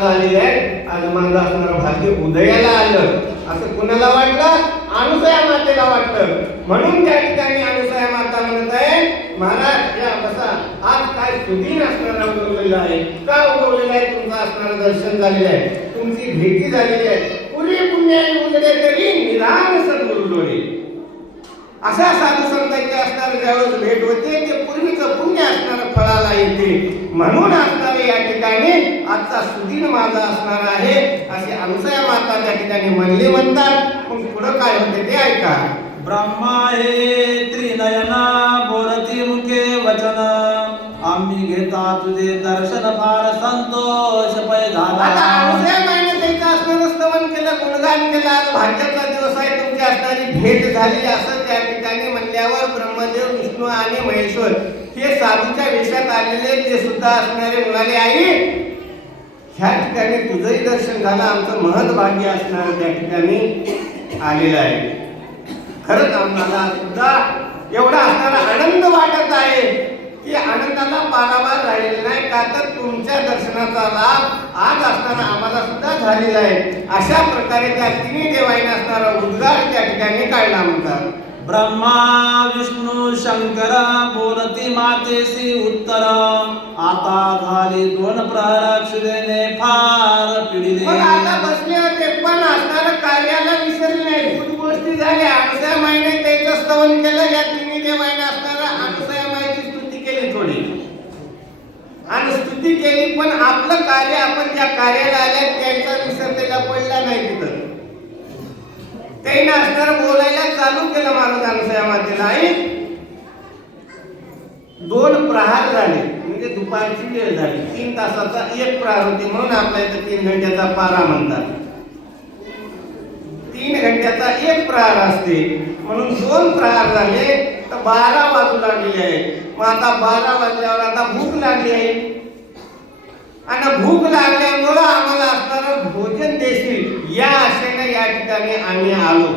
जन्माला आलेली आहे, आज माझं असणारं भाग्य उदयाला आलं असं कुणाला वाटलं? अनुसया मातेला वाटलं. म्हणून त्या ठिकाणी अनुसया माता म्हणत आहे, महाराज या बसा, आज काय सुदिन असणारा उगवलेला आहे. का उगवलेला आहे? तुमचं असणारं दर्शन झालेलं आहे, तुमची भेटी झालेली आहे. पुरी पुण्याई उजडे तरी निरान सद्गुरु डोळे. अशा साधू संतांची असणारी ज्यावेळेस भेट होते ते पूर्वीचं पुण्य असणारं फळाला येते. म्हणून असणारे या ठिकाणी आजचा सुदिन माझा असणार आहे असे अनुसया माता त्या ठिकाणी म्हणले म्हणतात. मग पुढं काय होते ते ऐका. ब्रह्मा हे त्रिनयना बोलती मुखे वचन, आम्ही घेता तुझे दर्शन फार संतोष पै झाला. आता अनुसया माईने त्यांचं असणारं स्तवन केलं, गुणगान केलं. आज भाग्याचा दिवस आहे, तुमची असणारी भेट झाली असं त्या ठिकाणी म्हणल्यावर ब्रह्मदेव, विष्णू आणि महेश्वर हे साधूच्या वेशात आलेले ते सुद्धा असणारे म्हणाले, आई ह्या ठिकाणी तुझंही दर्शन झालं, आमचं महत् भाग्य असणार त्या ठिकाणी आलेलं आहे. खरंच आम्हाला सुद्धा एवढा असणारा आनंद वाटत आहे की आनंदाला पारावार राहिलेला नाही. का तर तुमच्या दर्शनाचा लाभ आज असताना आम्हाला सुद्धा झालेला आहे. अशा प्रकारे त्या तिन्ही देवाईने असणारा उद्गार त्या ठिकाणी काढला म्हणतात. ब्रह्मा विष्णू शंकर बोलती मातेसी उत्तर, आता झाली दोन प्रहर क्षुदेने फार पिढीले. पण आता बसले होते पण असणारं कार्याला विसरले नाही. खूप गोष्टी झाल्या. अनुसया माईने त्याचं स्तवन केलं. या तिन्ही देवाईने असणारा अनुसया माईची स्तुती केली थोडी आणि स्तुती केली, पण आपलं कार्य आपण ज्या कार्याला आल्या त्यांचा विसरलेला पडला नाही. तिथं त्याने असणारं बोलायला चालू केलं महाराज अनुसया मातेला. आई दोन प्रहार झाले म्हणजे दुपारची वेळ झाली. 3 तासाचा एक प्रहार होते म्हणून आपल्या इथं 3 घंट्याचा पारा म्हणतात. 3 घंट्याचा एक प्रहार असते म्हणून 2 प्रहार झाले तर 12 वाजू लागलेले आहे. मग आता 12 वाजल्यावर आता भूक लागली आहे आणि भूक लागल्यामुळं आम्हाला असणारं भोजन देशील या आशेने या ठिकाणी आम्ही आलो.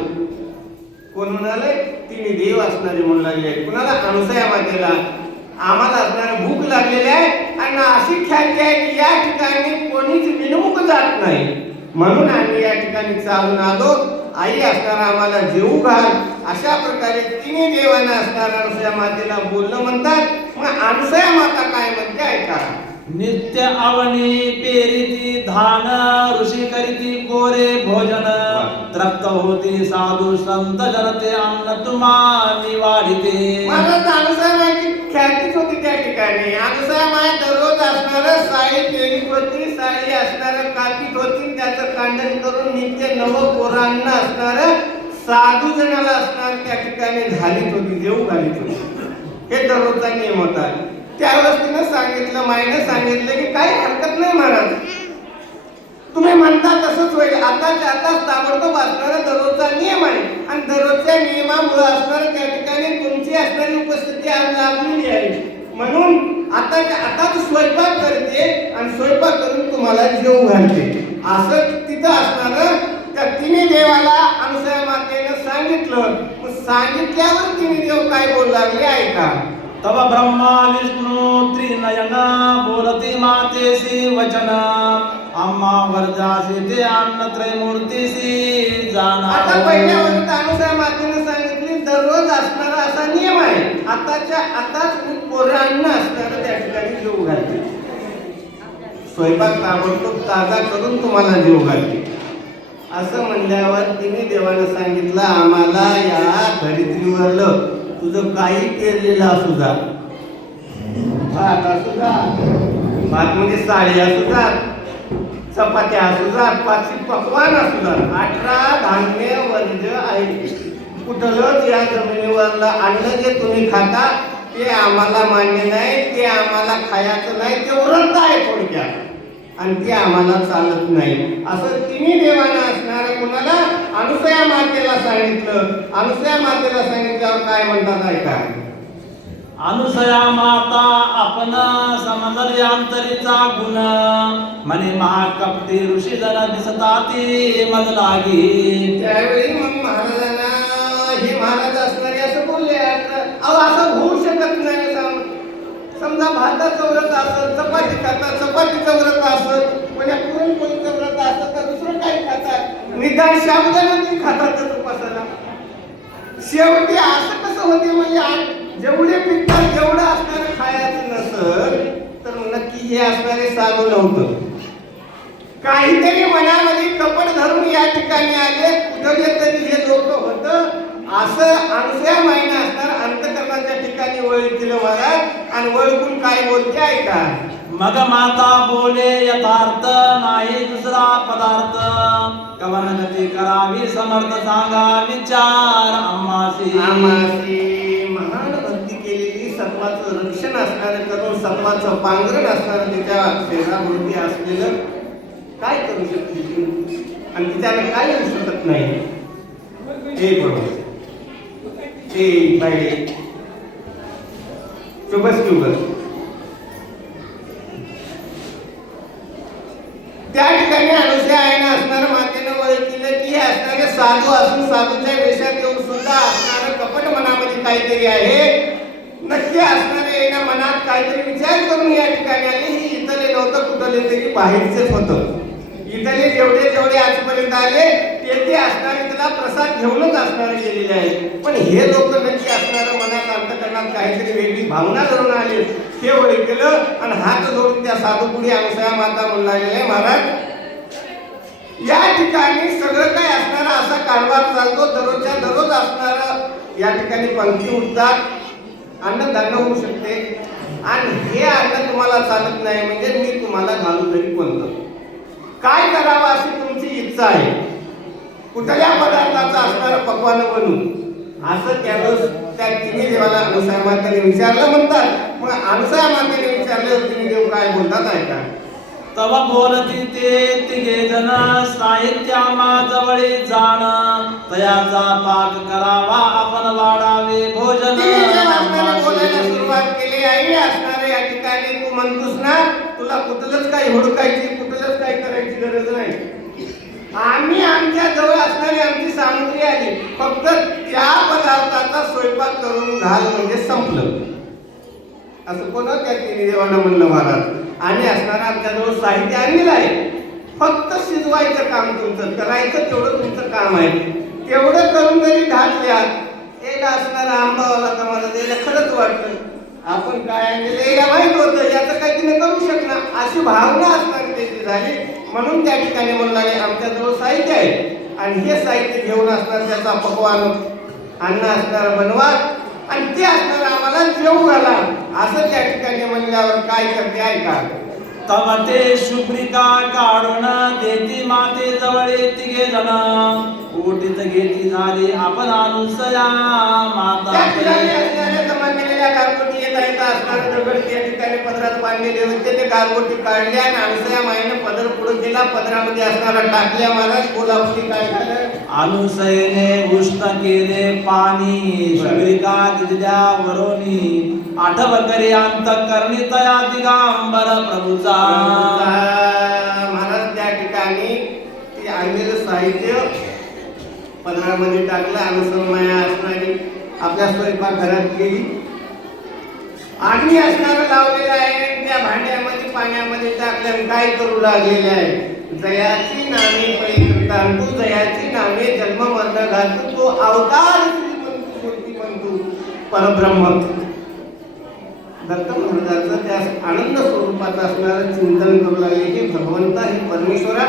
कोण म्हणाले? तिन्ही देव असणारे म्हणू लागले. कुणाला? अनुसया मातेला. आम्हाला असणारं भूक लागलेली आहे आणि अशी ख्याती आहे की या ठिकाणी कोणीच विनमुख जात नाही. म्हणून आम्ही या ठिकाणी चालून आलो. आई असणारा आम्हाला जेवू घाल. अशा प्रकारे तिन्ही देवांना असणारा अनुसया मातेला बोलणं म्हणतात. मग अनुसया माता काय म्हणते ऐका. नित्य आवणी पेरिती धान, ऋषी करीती कोरे भोजन, तृप्त होती साधू संत जनते अन्न तुम्हानी वाढिते. मला अनुसया माईची ख्यातीच होती त्या ठिकाणी. अनुसया माय दररोज असणारं साडी पेरीत होती, साडी असणारं कापीत होती, त्याचं कांडण करून नित्य नव पोरांना असणारं साधू जणाला असणार त्या ठिकाणी घालीत होती, जेवू घालीत होती. हे दररोजचा नियम होता. त्यावेळेस तिनं सांगितलं, माईनं सांगितलं की काही हरकत नाही महाराज, तुम्ही म्हणता तसंच होईल. आताच्या आताच ताबडतोब असणारा दररोजचा नियम आहे आणि दररोजच्या नियमामुळे असणार त्या ठिकाणी तुमची असणारी उपस्थिती आज लाभलेली आहे. म्हणून आताच्या आताच स्वयंपाक करते आणि स्वयंपाक करून तुम्हाला जेवू घालते. असं तिथं असणार त्या तिन्ही देवाला अनुसया मातेनं सांगितलं. मग सांगितल्यावर तिन्ही देव काय बोलू लागले ऐका. तव ब्रह्मा विष्णू त्रिनयना बोलती मातेसी वचन, आम्हा वर्जासी ते अन्न त्रयमूर्तीसी जाना. आता पहिल्या वर्षात अनुसया मातेने सांगितली दररोज असणारा असा नियम आहे. आताच्या आताच मी पोरांना असणारा त्या ठिकाणी जेवू घालते. स्वयंपाक ताबडतोब ताजा करून तुम्हाला जेवू घालते. असं म्हणल्यावर तिने देवानं सांगितलं आम्हाला या धरित्रीवरलं तुझं काही पेरलेलं असू जा, भात असू जा, भात म्हणजे साडी असू जा, चपात्या असू जा, 5 पकवान असू जा, 18 धान्य वर्ज आहे. कुठलंच या जमिनीवरलं अन्न जे तुम्ही खाता ते आम्हाला मान्य नाही, ते आम्हाला खायचं नाही, ते व्रत आहे थोडक्यात आणि ते आम्हाला चालत नाही. असं तिन्ही देवांना असणारं कुणाला? अनुसया मातेला सांगितलं. अनुसया मातेला सांगितल्यावर काय म्हणतात ऐका. अनुसया माता आपण समजली अंतरीचा गुण, म्हणे महाकपटी ऋषी जन दिसताती मज लागी. त्यावेळी मग महाराजांना हे महाराज असणारे असं बोलले, अहो असं होऊ शकत नाही. समजा भाताचं व्रत असत, चपाती खाता चपातीचं व्रत असत, म्हणजे पुरणपोळी निदान शाबुदाना तरी खातात उपासाला. शेवटी असं कसं होते म्हणजे जेवढे पिकतात जेवढं असणारं खायचं नसत तर नक्की हे असणारे साधू नव्हतं. काहीतरी मनामध्ये कपट धरून या ठिकाणी आले, कुठले तरी हे लोक होत असं अनसया माईने असणार अंतकरणाच्या ठिकाणी ओळखलं महाराज. आणि ओळखून काय बोलते ऐका. मग माता बोले यथार्थ नाही दुसरा पदार्थ, कवन गती करावी समर्थ सांगा विचार आम्हासी. आम्हासी महान भक्ती केलेली सत्वाचं रक्षण असणारं करून सत्वाचं पांघरण असणारं त्याच्या शरीराभोवती असलेलं काय करू शकते आणि त्यानं काय होऊ शकत नाही. हे बरोबर हे पाहिजे शुभच शुभच. त्या ठिकाणी अनुसया आईनं असणारं मातेनं ओळखलं की हे असणारे साधू असून साधूच्या वेशात येऊन सुद्धा असणारं कपट मनामध्ये काहीतरी आहे. नक्की असणारे येण्या मनात काहीतरी विचार करून या ठिकाणी आले. ही इथले नव्हतं कुठले तरी बाहेरचेच होतं. इथले जेवढे आजपर्यंत आले ते असणारे त्याला प्रसाद घेऊनच असणारे गेलेले आहेत. पण हे लोक नक्की असणारं मनात अंतकरणात काहीतरी वेगळी भावना धरून आले हे ओळखलं आणि हात जोडून त्या साधू पुढे अनुसया माता म्हणू लागलेले महाराज या ठिकाणी सगळं काय असणारा असा कारभार चालतो. दररोजच्या दररोज असणारं या ठिकाणी पंक्ती उठतात, अन्नधान्य होऊ शकते आणि हे अन्न तुम्हाला चालत नाही म्हणजे मी तुम्हाला घालू तरी कोणतं काय करावं अशी तुमची इच्छा आहे. कुठल्या पदार्थाचं असणारं पक्वान बनवून असं त्यावेळेस त्या तिन्ही देवाला अनुसया मातेने विचारलं म्हणतात. मग अनुसया मातेने विचारलं तिन्ही देव काय बोलतात ऐका. तव बोलती ते तिघे जण साहित्यामा जवळी जाण, तयाचा पाक करावा आपण वाढावे भोजन. बोलायला सुरुवात केली. आई असणारे या ठिकाणी तू म्हणतोस ना तुला कुठलंच काही हुडकायची कुठलंच काही करायची गरज नाही. आम्ही आमच्या जवळ असणारी आमची सामग्री आली, फक्त त्या पदार्थाचा स्वयंपाक करून घाल म्हणजे संपलं. असं कोणा त्या तिन्ही देवांना म्हणलं महाराज. आणि असणारं आमच्याजवळ साहित्य आणलेलं आहे, फक्त शिजवायचं काम तुमचं, करायचं तेवढं तुमचं काम आहे. तेवढं करून जरी घातल्या एक असणारा आंबावाला का मला द्यायला खरंच वाटलं आपण काय आणलेलं याला माहित होतं याचं काही तिने करू शकणार अशी भावना असणारी त्याची झाली. म्हणून त्या ठिकाणी म्हणून लागले आमच्याजवळ साहित्य आहे आणि हे साहित्य घेऊन असणार त्याचा पकवान अन्न असणार बनवा आणि ते असणार आम्हाला जेवू घाला असं त्या ठिकाणी म्हणल्यावर काय करते ऐका. तव ते शुभ्रिका काढून देती माते जवळे तिघे जण, ओटीत घेती झाली आपण अनुसया माता. गारगोटी येता येता असणारे दगड त्या ठिकाणी पदरात बांधलेले होते. ते गारगोटी काढल्या आणि अनुसया माईने पदर पुढे केला, पदरामध्ये असणारा टाकल्या. महाराज कोल्हापुरी काय झालं. अनुसयेने उष्ण केले पाणी, शुभ्रिका दिल्या वरोनी, आठव करी अंतःकरणी तया दिगंबर प्रभूचा. महाराज त्या ठिकाणी ते आणलेलं साहित्य पदरामध्ये टाकलं. अनुसया माया असणारी आपल्या स्वयंपाकघरात गेली. आम्ही असणारं लावलेलं आहे त्या भांड्यामध्ये पाण्यामध्ये टाकलं. काय करू लागलेले आहे. जयाची नावे परिकृता तू जयाची नावे जन्म मरण घालतो तो अवतार श्रीमंतू म्हणतो परब्रह्म. दत्त महाराजांचं त्या आनंद स्वरूपाचं असणारं चिंतन करू लागले की भगवंता हे परमेश्वरा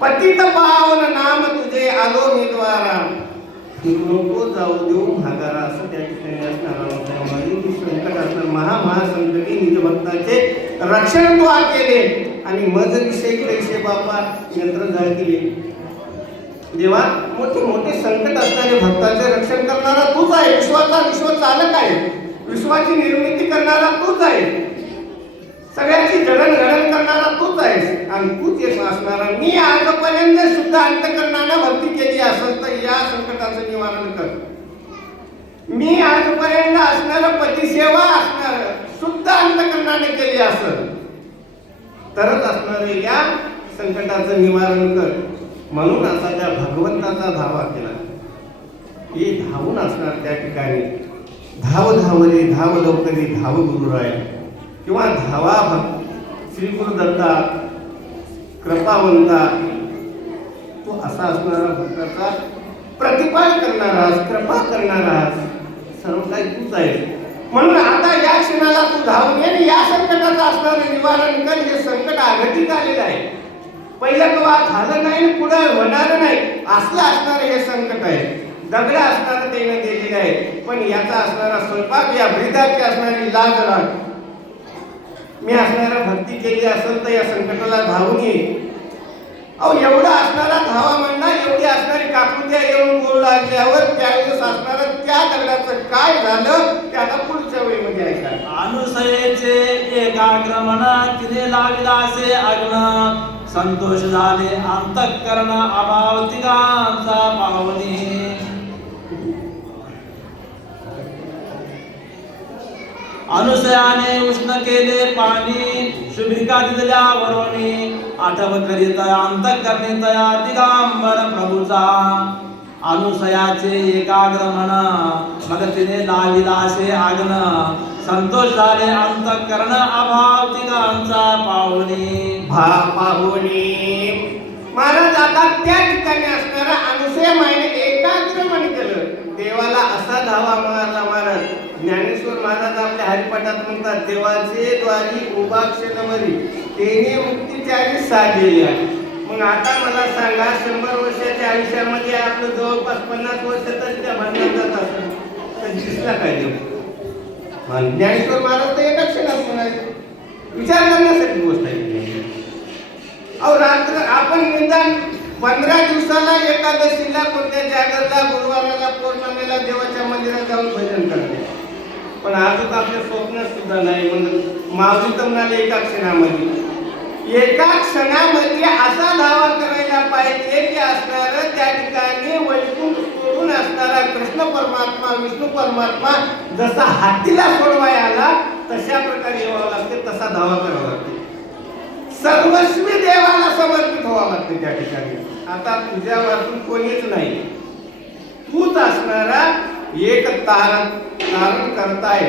पतित पावन नाम तुझे आलो मी द्वारा, नको जाऊ देऊ भागारा. असं त्या ठिकाणी असणार संकट असणार. महासंकटी निज भक्ताचे रक्षण तू केले आणि मज विषय कैसे बापा यंत्र केले. देवा मोठे मोठे संकट असणारे भक्ताचे रक्षण करणारा तूच आहे. विश्वाचा विश्व चालक आहे. विश्वाची निर्मिती करणारा तूच आहे. सगळ्याची जडणघडण करणारा तूच आहेस आणि तूच एक असणारा. मी आजपर्यंत सुद्धा अंतकरणानं भक्ती केली असेल तर या संकटाचं निवारण कर. मी आजपर्यंत असणारं पतिसेवा असणार शुद्ध अंतकरणाने केली असेल तरच असणार या संकटाचं निवारण कर. म्हणून असा त्या भगवंताचा धावा केला. हे धावून असणार त्या ठिकाणी धाव धावरे धाव लवकरी धाव गुरुराय किंवा धावा श्री गुरुदत्ता कृपावंता तू असा असणारा भक्ताचा प्रतिपाल करणारा, कृपा करणारा सर्व काही तूच आहे. म्हणून आता या क्षणाला तू धावून ये आणि या संकटाचं असणारं निवारण कर. हे संकट आघाडीत आलेलं आहे. पहिलं कवा झालं नाही आणि पुढे होणार नाही असलं असणारं हे संकट आहे. दगड असणारं त्याने दिलेलं आहे, पण याचा असणारा स्वयंपाक, या ब्रिदाची असणारी लाज राग, मी असणारा भक्ती केली असेल तर या संकटाला धावून ये. अहो एवढा असणारा धावा म्हणणार, एवढी असणारी काकुद्या येऊन बोल लागल्यावर त्यावेळेस असणारं त्या दगडाचं काय झालं ते आता पुढच्या वेळीमध्ये ऐका. अनुसयेचे एकाग्र मन तिने लाविला असे अग्न, संतोष झाले अंतःकरण अभाव तिघांचा पावनी. अनुसयाने उष्ण केले पाणी, शुभ्रिका दिल्या वरोणी, आठव करीत अंतःकरणी तया दिगंबर प्रभूचा. अनुसयाचे एकाग्र मन मग तिने लाविला असे आग्न, संतोष झाले अंतःकरण अभाव तिघांचा पाहुणी. पाहुणी महाराज आता त्या ठिकाणी असणारा अनुसया मायने एकाग्र मन केलं. देवाला असा धावा मारला महाराज. ज्ञानेश्वर महाराज आपल्या हरिपाठात म्हणतात, देवाचे द्वारी उपाक्षणवरी तेने मुक्तीच्याही साधलेल्या. मग आता मला सांगा, 100 वर्षाच्या आयुष्यामध्ये आपलं जवळपास 50 वर्ष तर त्या भांडणात जात असेल तर दिसला काय देव? ज्ञानेश्वर महाराज तर एका क्षणात म्हणाले. विचार करण्यासाठी गोष्ट आहे. अहो रात्र आपण निदान 15 दिवसाला एकादशीला कोणत्या जागरला, गुरुवाराला, पौर्णिमेला देवाच्या मंदिरात जाऊन भजन करते. पण अजून आपल्या स्वप्नात सुद्धा नाही. म्हणून माऊली तर म्हणाले एका क्षणामध्ये असा दावा करायला पाहिजे की असणारं त्या ठिकाणी वैकुंठ सोडून असणारा कृष्ण परमात्मा, विष्णू परमात्मा जसा हातीला सोडवाय आला तशा प्रकारे यावं लागते, तसा दावा करावा लागते. सर्वस्वी देवाला समर्पित व्हावं लागते त्या ठिकाणी. आता तुझ्या वाचून कोणीच नाही, तूच असणारा एक तारण करताय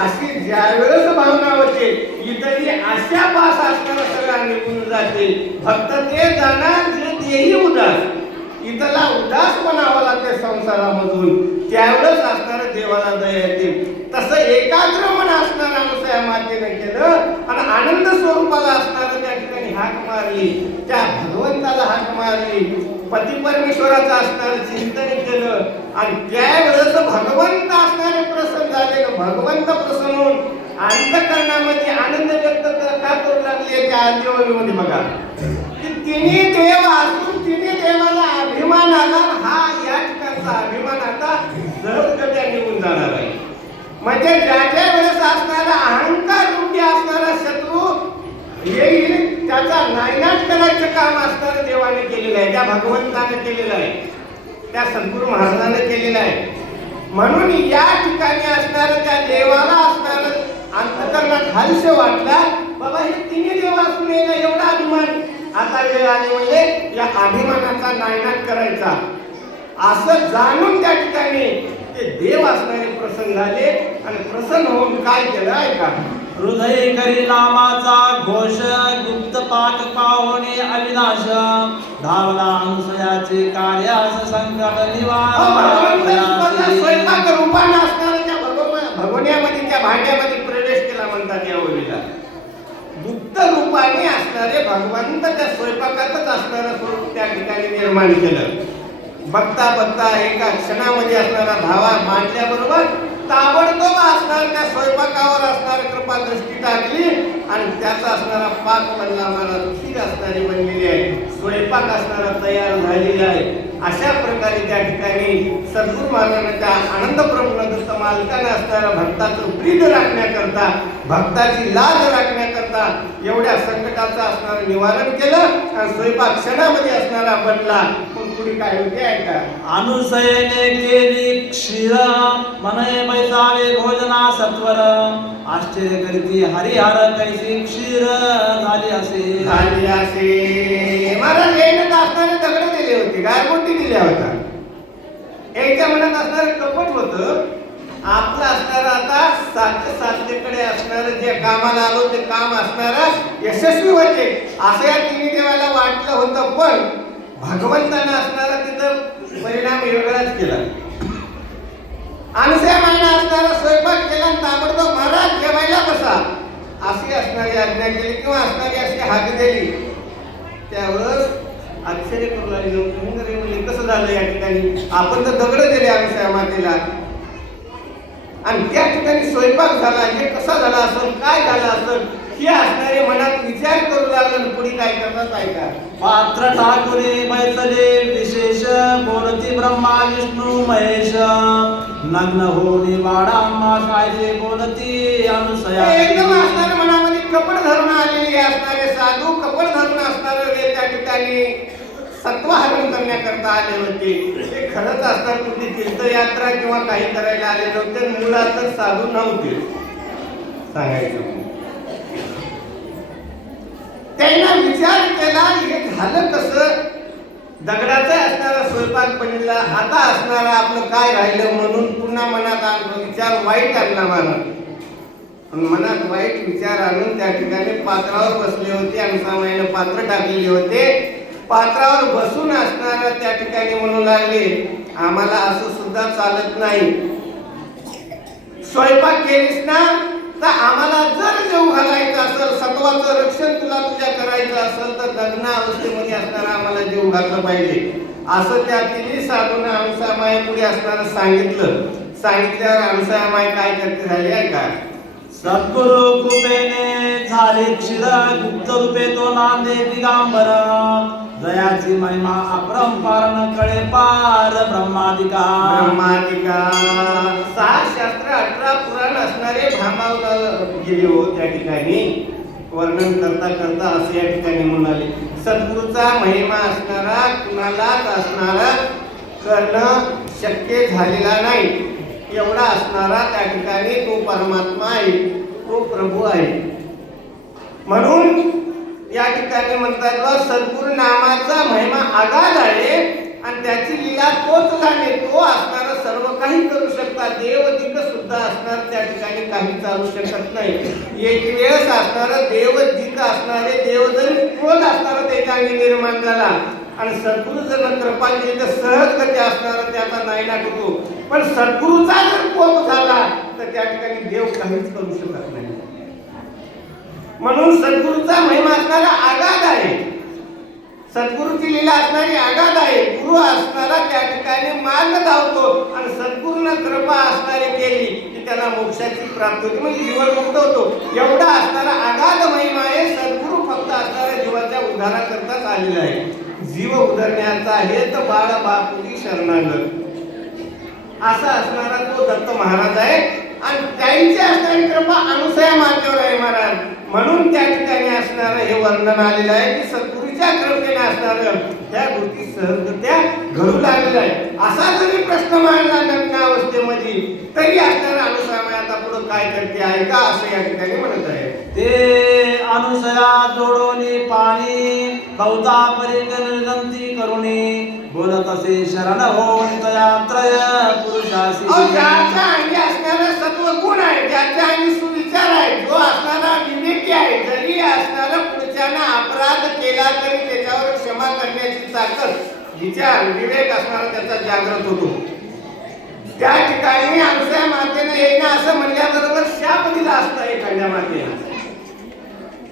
अशी ज्यावेळेस भावना होते, इतरी अशा पास असणारा सगळा निघून जाते. फक्त ते जाणार जे तेही उदास, इथला उदास म्हणावा लागते संसारामधून, त्यावेळेस असणाऱ्या देवाला दया येते. तसं एकाग्र मन असणारा अनुसया मातेने केलं आणि आनंद स्वरूपाला असणारं त्या ठिकाणी हाक मारली, त्या भगवंताला हाक मारली, पती परमेश्वराचं असणारं चिंतन केलं आणि त्यावेळेस भगवंत असणारे प्रसन्न झाले. भगवंत प्रसन्न होऊन अंतःकरणामध्ये आनंद व्यक्त का करू लागले त्या देवामध्ये बघा की तिन्ही देव असून तिन्ही देवाला अभिमान आला. हा या ठिकाणचा अभिमान आता सहजगत्या निघून जाणार आहे. म्हणजे ज्या ज्या वेळेस असणारा अहंकार रूपी असणारा शत्रू येईल त्याचा नायनाट करायचं काम असणारं देवाने केलेलं आहे, त्या भगवंताने केलेलं आहे, त्या सद्गुरू महाराजांनी केलेलं आहे. म्हणून या ठिकाणी असणारं त्या देवाला असणारं अंतःकरणात हर्ष वाटला. बाबा हे तिन्ही देव असून एवढा अभिमान, आता वेळ आली म्हणजे या अभिमानाचा नायनाट करायचा असं जाणून त्या ठिकाणी ते देव असणारे प्रसन्न झाले आणि प्रसन्न होऊन काय केलं ऐका. हृदय करी नामाचा घोष, गुप्त पाक पाहुणे अविनाश, धावला अनुसयाचे कार्यास संकट निवारण. स्वयंपाक रूपाने असणाऱ्या त्या भगोन्यामध्ये, त्या भांड्यामध्ये प्रवेश केला म्हणतात या ओळीला. गुप्त रूपाने असणारे भगवंत त्या स्वयंपाकातच असणारं स्वरूप त्या ठिकाणी निर्माण केलं. बघता बघता एका क्षणामध्ये असणारा धावा मांडल्याबरोबर ताबडतोब असणार त्या स्वयंपाकावर असणार कृपा दृष्टी टाकली आणि त्याचा असणारा पाक बनला. मला खीर असणारी बनलेली आहे, स्वयंपाक असणारा तयार झालेला आहे. अशा प्रकारे त्या ठिकाणी सद्गुरू महाराजांना त्या आनंद प्रभूनदस्त मालकाने असणाऱ्या भक्ताचं प्रीत राखण्याकरता, भक्ताची लाज राखण्याकरता एवढ्या संकटाचं असणारं निवारण केलं आणि स्वयंपाक क्षणामध्ये असणारा बनला. पण पुढे काय होते ऐका. अनुसयेने केली क्षीर, मने बैसावे भोजना सत्वर, आश्चर्य करीती हरिहर कैसी क्षीर झाली असे. महाराज येण्यात असणारे दगड दिले होते, गारगोटी दिल्या होत्या. याच्या मनात असणारे कपट होतं. आपलं असणारं आता साध्यकडे असणारं जे कामाला आलो ते काम असणारं यशस्वी होते असं या तिन्ही देवाला वाटलं होतं. पण भगवंतानं असणारा तिथं परिणाम वेगळाच केला. अनुसया माईनं असणारा स्वयंपाक केला आणि ताबडतोब महाराज जेवायला बसा अशी असणारी आज्ञा केली किंवा असणारी अशी हाक दिली. त्यावर आश्चर्य करू लागले म्हणजे कसं झालं या ठिकाणी, आपण तर दगड दिले अनुसया मातेला आणि त्या ठिकाणी स्वयंपाक झाला, हे कसा झाला असेल, काय झालं असेल, हे असणारे मनात विचार करू लागलं. पुढे काय करतात ऐका. पात्र ठाकुरे बैसले विशेष बोलती ब्रह्मा विष्णू महेश नग्न होणे वाडांबा सायजे बोलती अनुसया. एकदम असणारे मनामध्ये कपड धरून आलेले असणारे साधू, कपड धरून असणारे त्या ठिकाणी सत्वहरण करण्याकरता आले होते. ते खरंच असतात कुठली तीर्थयात्रा किंवा काही करायला आले नव्हते, मुळात तर साधू नव्हते सांगायचं. त्यांना विचार केला हे झालं कसं, दगडाचा असणारा स्वयंपाक बनला, आता असणारा आपलं काय राहिलं म्हणून पुन्हा मनात विचार वाईट आणला मनात वाईट विचार आणून त्या ठिकाणी पात्रावर बसले होते. आणि सामायिकने पात्र टाकलेले होते. पात्रावर बसून असणारा त्या ठिकाणी म्हणू लागले आम्हाला असं सुद्धा चालत नाही, स्वयंपाक केलीस ना तर आम्हाला जर जेव घालायचं असेल, सत्वाचं रक्षण तुला तुझ्या करायचं असेल तर लग्न अवस्थेमध्ये असणारा आम्हाला जीव घातलं पाहिजे असं त्या तिन्ही साधून अनुसयामाई पुढे असणारं सांगितल्यावर अनुसयामाई काय करते झाली आहे का. सद्गुरु कृपेने झाले क्षीर गुप्त रूपे तो नांदे दिगांबर दयाची महिमा अपरंपार न कळे पार ब्रह्मादिका. 6 शास्त्र 18 पुराण असणारे भांबावला गेले हो त्या ठिकाणी वर्णन करता करता असे या ठिकाणी म्हणाले सद्गुरूचा महिमा असणारा कुणालाच असणारा करणं शक्य झालेला नाही. एवढा असणारा त्या ठिकाणी तो परमात्मा आहे, तो प्रभू आहे. म्हणून या ठिकाणी म्हणतात सद्गुरु नामाचा महिमा आगाध आहे आणि त्याची लीला तोच जाणे, तो असणारा सर्व काही करू शकता. देवदिक सुद्धा असणार त्या ठिकाणी काही चालू शकत नाही. एक वेळेस असणारा देवदिक असणारे देव जरी क्रोध असणारा त्याच्या निर्माण झाला आणि सद्गुरु जर कृपा केली तर सहज गती असणारा त्याचा नायनाट होतो. पण सद्गुरूचा जर कोप झाला तर त्या ठिकाणी देव काहीच करू शकत नाही. म्हणून सद्गुरूचा महिमा असणारा आगाध आहे, सद्गुरूची लीला असणारी आगाध आहे. गुरु असणारा त्या ठिकाणी मार्ग धावतो आणि सद्गुरूनं कृपा असणारी केली की त्याला मोक्षाची प्राप्ती होती, म्हणजे जीवनमुक्त होतो. एवढा असणारा आगाध महिमा आहे. सद्गुरू फक्त असणाऱ्या जीवाच्या उद्धाराकरताच आलेला आहे. जीव उद्धरण्याचा हेत बाळ बापुजी शरणागत असा असणारा तो दत्त महाराज आहे आणि त्यांची असणारी कृपा अनुसया मातेवर आहे महाराज. म्हणून त्या ठिकाणी असणारं हे वर्णन आलेलं आहे की सद्गुरूच्या कृपेने असणारं त्या गोष्टी सहजगत्या घडू लागलेल्या आहे. असा जरी प्रश्न मांडला नग्न अवस्थेमध्ये तरी असणारा अनुसया माई आता पुढे काय करते ऐका असं या ठिकाणी म्हणत आहे. ते अनुसया जोडोनी पाणी कौता परिगणती करुणी बोलत असे शरण होऊन तयात्रय पुरुषासी. ज्याच्या अंगी असणारा सत्व गुण आहे, ज्याच्या अंगी सुविचार आहे, जो असणारा विवेकी आहे, जरी असणारा पुढच्यानं अपराध केला तरी त्याच्यावर क्षमा करण्याची ताकद, विचार विवेक असणारा त्याचा जागृत होतो. त्या ठिकाणी अनुसया मातेनं येणं असं म्हणल्याबरोबर शाप दिला असता एखाद्या मातेला.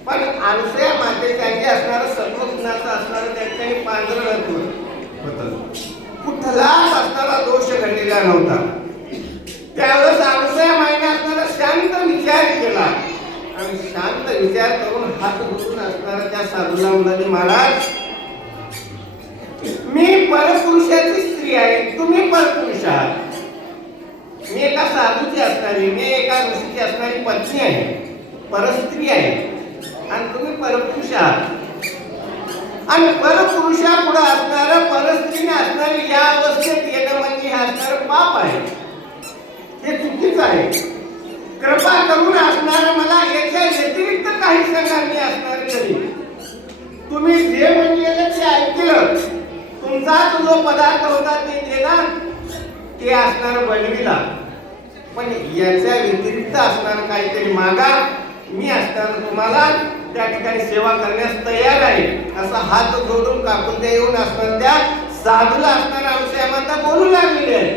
पण अनुसया मातेच्या अंगी असणारं सर्व गुणाचं असणारं त्या ठिकाणी पांढरं होतं, कुठलाच असणारा दोष घडलेला नव्हता. त्यावेळेस अनुसया माईने असणारा शांत विचार केला आणि शांत विचार करून हात धरून असणारा त्या साधूला म्हणाले महाराज मी परपुरुषाची स्त्री आहे, तुम्ही परपुरुष आहात. मी एका साधूची असणारी, मी एका ऋषीची असणारी पत्नी आहे, परस्त्री आहे आणि तुम्ही परपुरुष आहात. आणि परपुरुषा पुढे असणारं परस्त्रीने असणारी या अवस्थेत येणं म्हणजे हे असणारं पाप आहे, हे चुकीचं आहे. कृपा करून असणारं मला याच्या व्यतिरिक्त काही सांगा. मी असणार तरी तुम्ही जे म्हणलेलं ते ऐकलं, तुमचा जो पदार्थ होता ते देणार, ते असणार बनविला, पण याच्या व्यतिरिक्त असणार काहीतरी मागा. मी असणार तुम्हाला त्या ठिकाणी सेवा करण्यास तयार आहे असा हात जोडून काकून येऊन असणार त्या साधूला असणारा अनुसूया माता बोलू लागलेले आहे.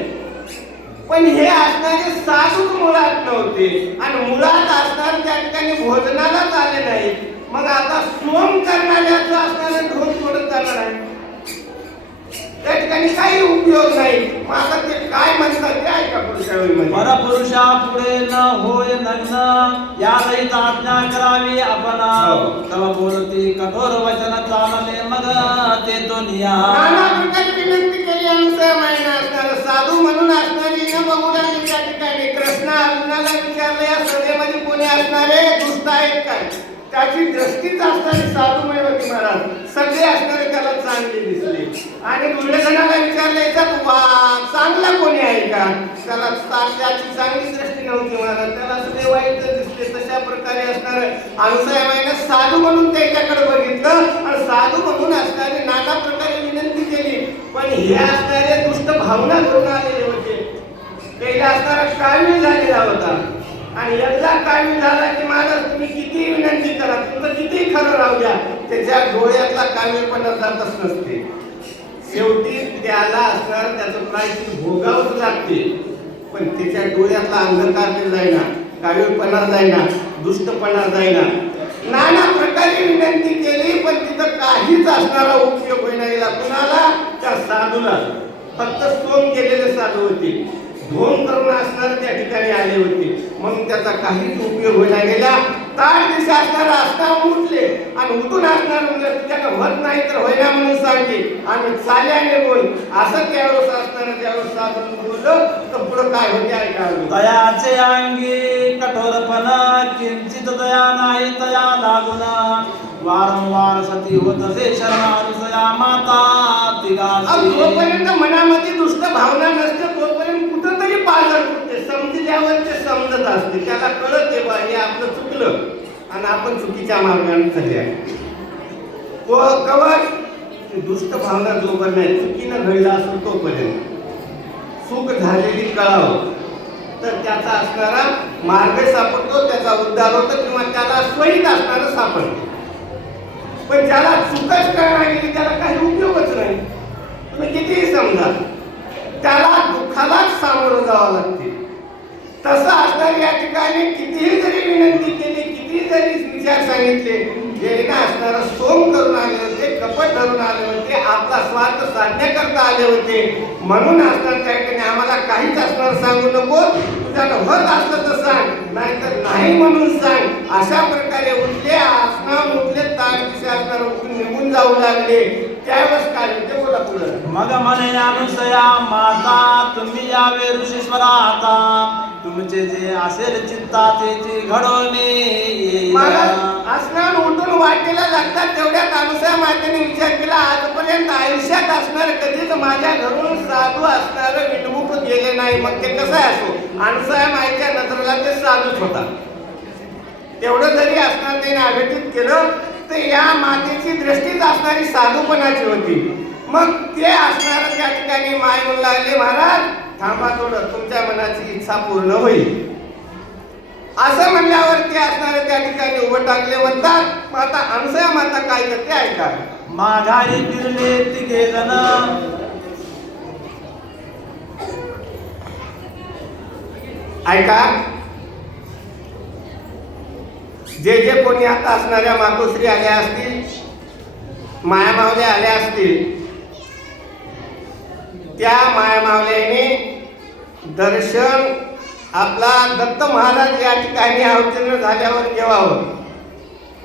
पण हे असणारे साधूच मुळात नव्हते आणि मुळात असणार त्या ठिकाणी भोजनालाच आले नाही. मग आता सोम करणाऱ्याचं असणारे ढोल सोडत जाणार आहे, त्या ठिकाणी काही उपयोग नाही. मग आता ते काय म्हणतात ते ऐका पुढच्या वेळी. परपुरुषा पुढे न होय नग्न या रहित आज्ञा करावी आपण. तव बोलती कठोर वचन चालले मग ते तो निया. नाना प्रकारे विनंती केली अनुसूया माईने असणार साधू म्हणून असणारी न बघू लागली त्या ठिकाणी. कृष्ण अर्जुनाला विचारलं या सभेमध्ये कोणी असणारे दुष्ट आहेत काय, त्याची दृष्टीच असणारी साधू होती महाराज. सगळे असणारे त्याला चांगले दिसले आणि दुर्योधनाला विचारलं याच्यात चांगला कोणी आहे का, त्याला त्याची चांगली दृष्टी नव्हती महाराज, त्याला सगळे वाईट दिसले. तशा प्रकारे असणार अनुसूया माईने साधू म्हणून त्याच्याकडे बघितलं आणि साधू म्हणून असणारे नाना प्रकारे विनंती केली. पण हे असणारे दुष्ट भावना घेऊन आलेले होते. त्याला असणारा काळवी झालेला होता आणि एकदा काळवी झाला की महाराज तुम्ही किती विनंती करा, तुमचं किती खरं राहू द्या, त्याच्या डोळ्यातला काळवीपणा जातच नसते. शेवटी त्याला असणार त्याचं प्रायश्चित भोगावंच लागते. पण त्याच्या डोळ्यातला अंधकार ते जाईना, काळवीपणा जाईना, दुष्टपणा जाईना. नाना प्रकारे विनंती केली पण तिथं काहीच असणारा उपयोग होईना गेला. कुणाला? त्या साधूला. फक्त सोम केलेले साधू होते, ढोंग करून असणार त्या ठिकाणी आले होते, म्हणून त्याचा काहीच उपयोग होईना गेला. ताट दिशा असणारा असणार उठले आणि उठून असणार म्हणलं त्याला होत नाही तर होईना म्हणून सांगे आम्ही चाल्याने बोल. असं त्यावेळेस असणार त्यावेळेस साधून बोललं तर पुढं काय होते ऐकावं. दयाचे अंगी कठोरपणा किंचित दया नाही तया लागुना. वारंवार सती होत असे शरण अनुसूया माता तिगासी. जोपर्यंत मनामध्ये दुष्ट भावना नसते तोपर्यंत कुठंतरी पाझर फुटते. समजल्यावर ते समजत असते, त्याला कळत आहे बा हे आपलं चुकलं आणि आपण चुकीच्या मार्गाने चालले आहे. कवर दुष्ट भावना जोपर्यंत नाही चुकीनं घडला असतो तोपर्यंत चूक झालेली कळावं तर त्याचा असणारा मार्ग सापडतो, त्याचा उद्धार होतो किंवा त्याला स्वहित असणारं सापडतो. पण ज्याला चुकच करणार गेली त्याला काही उपयोगच नाही. तुम्ही कितीही समजा त्याला दुःखालाच सामोरं जावं लागते. तसं असणार या ठिकाणी कितीही जरी विनंती केली, किती जरी विचार सांगितले, जे ना असणारा सोम करून आले होते, कपट धरून आले होते, आपला स्वार्थ साधण्याकरता आले होते. म्हणून असणार त्या ठिकाणी आम्हाला काहीच असणार सांगू नको, तुझ्याला होत असलं तर सांग, नाहीतर नाही म्हणून सांग. अशा प्रकारे उठले असणार उठले ताट दिशा असणार उठून निघून जाऊ लागले. त्यावेळेस काय होते बोला पुढं. मग म्हणे अनुसूया माता तुम्ही यावे ऋषीश्वरा आता. तुमचे जे असेल चित्ता त्याची घडवून येईल. असणार उठून वाटेला लागतात तेवढ्यात अनुसूया मातेने विचार केला आजपर्यंत आयुष्यात असणार कधीच माझ्या घरून साधू असणार विडमुख गेले नाही. मग ते कसं असो अनुसूया माईच्या नजरेला ते साधूच होता. तेवढं जरी असणार त्याने आघटित केलं तर या मातेची दृष्टीच असणारी साधूपणाची होती. मग ते असणार त्या ठिकाणी माय म्हणू लागले महाराज थांबा थोडं, तुमच्या मनाची इच्छा पूर्ण होईल. असं म्हणल्यावर ते असणारे त्या ठिकाणी उभं टाकले. म्हणतात आता अनुसूया माता काय करते ऐका. माघारी फिरले तिघे जण ऐका. जे जे कोणी आता असणाऱ्या मातोश्री आल्या असतील, माया मावल्या आल्या असतील, त्या माया मावल्याने दर्शन आपला दत्त महाराज या ठिकाणी अवतीर्ण झाल्यावर घेवावं.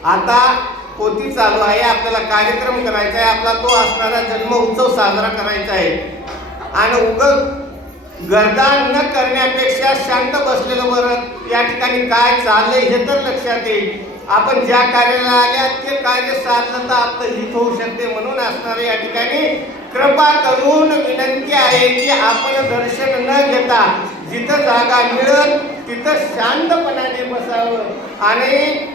आता पोथी चालू आहे, आपल्याला कार्यक्रम करायचा आहे, आपला तो असणारा जन्म उत्सव साजरा करायचा आहे आणि उगाच गर्दा न करण्यापेक्षा शांत बसलेलं बरं. या ठिकाणी काय चाललंय हे तर लक्षात येईल. आपण ज्या कार्याला आल्या ते कार्य साधलं तर आपलं हित होऊ शकते. म्हणून असणारे या ठिकाणी कृपा करून विनंती आहे की आपण दर्शन न घेता जिथं जागा मिळत तिथं शांतपणाने बसावं आणि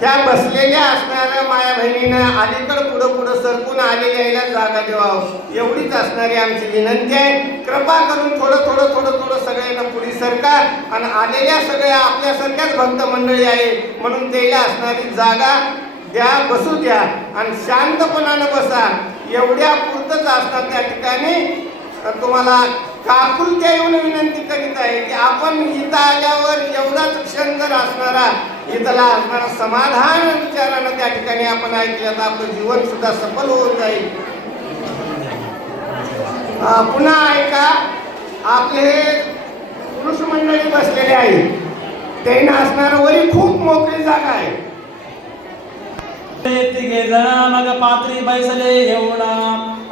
त्या बसलेल्या असणाऱ्या माया बहिणीनं अलीकडं पुढं सरकून आलेल्या जागा द्यावं एवढीच असणारी आमची विनंती आहे. कृपा करून थोडं सगळ्यांना पुढे सरका आणि आलेल्या सगळ्या आपल्यासारख्याच भक्त मंडळी आहे म्हणून त्याला असणारी जागा द्या, बसू द्या आणि शांतपणानं बसा, एवढ्या पुरतच असतात त्या ठिकाणी. तुम्हाला काकुलत्या येऊन विनंती करीत आहे की आपण इथं आल्यावर एवढाच क्षण जर असणारा इथला असणारा समाधान विचारानं त्या ठिकाणी आपण ऐकलं तर आपलं जीवन सुद्धा सफल होऊन जाईल. पुन्हा ऐका, आपले हे पुरुष मंडळी बसलेले आहेत, त्यांना असणार वरी खूप मोकळी जागा आहे. तिघे जण मग पात्री बैसले येऊन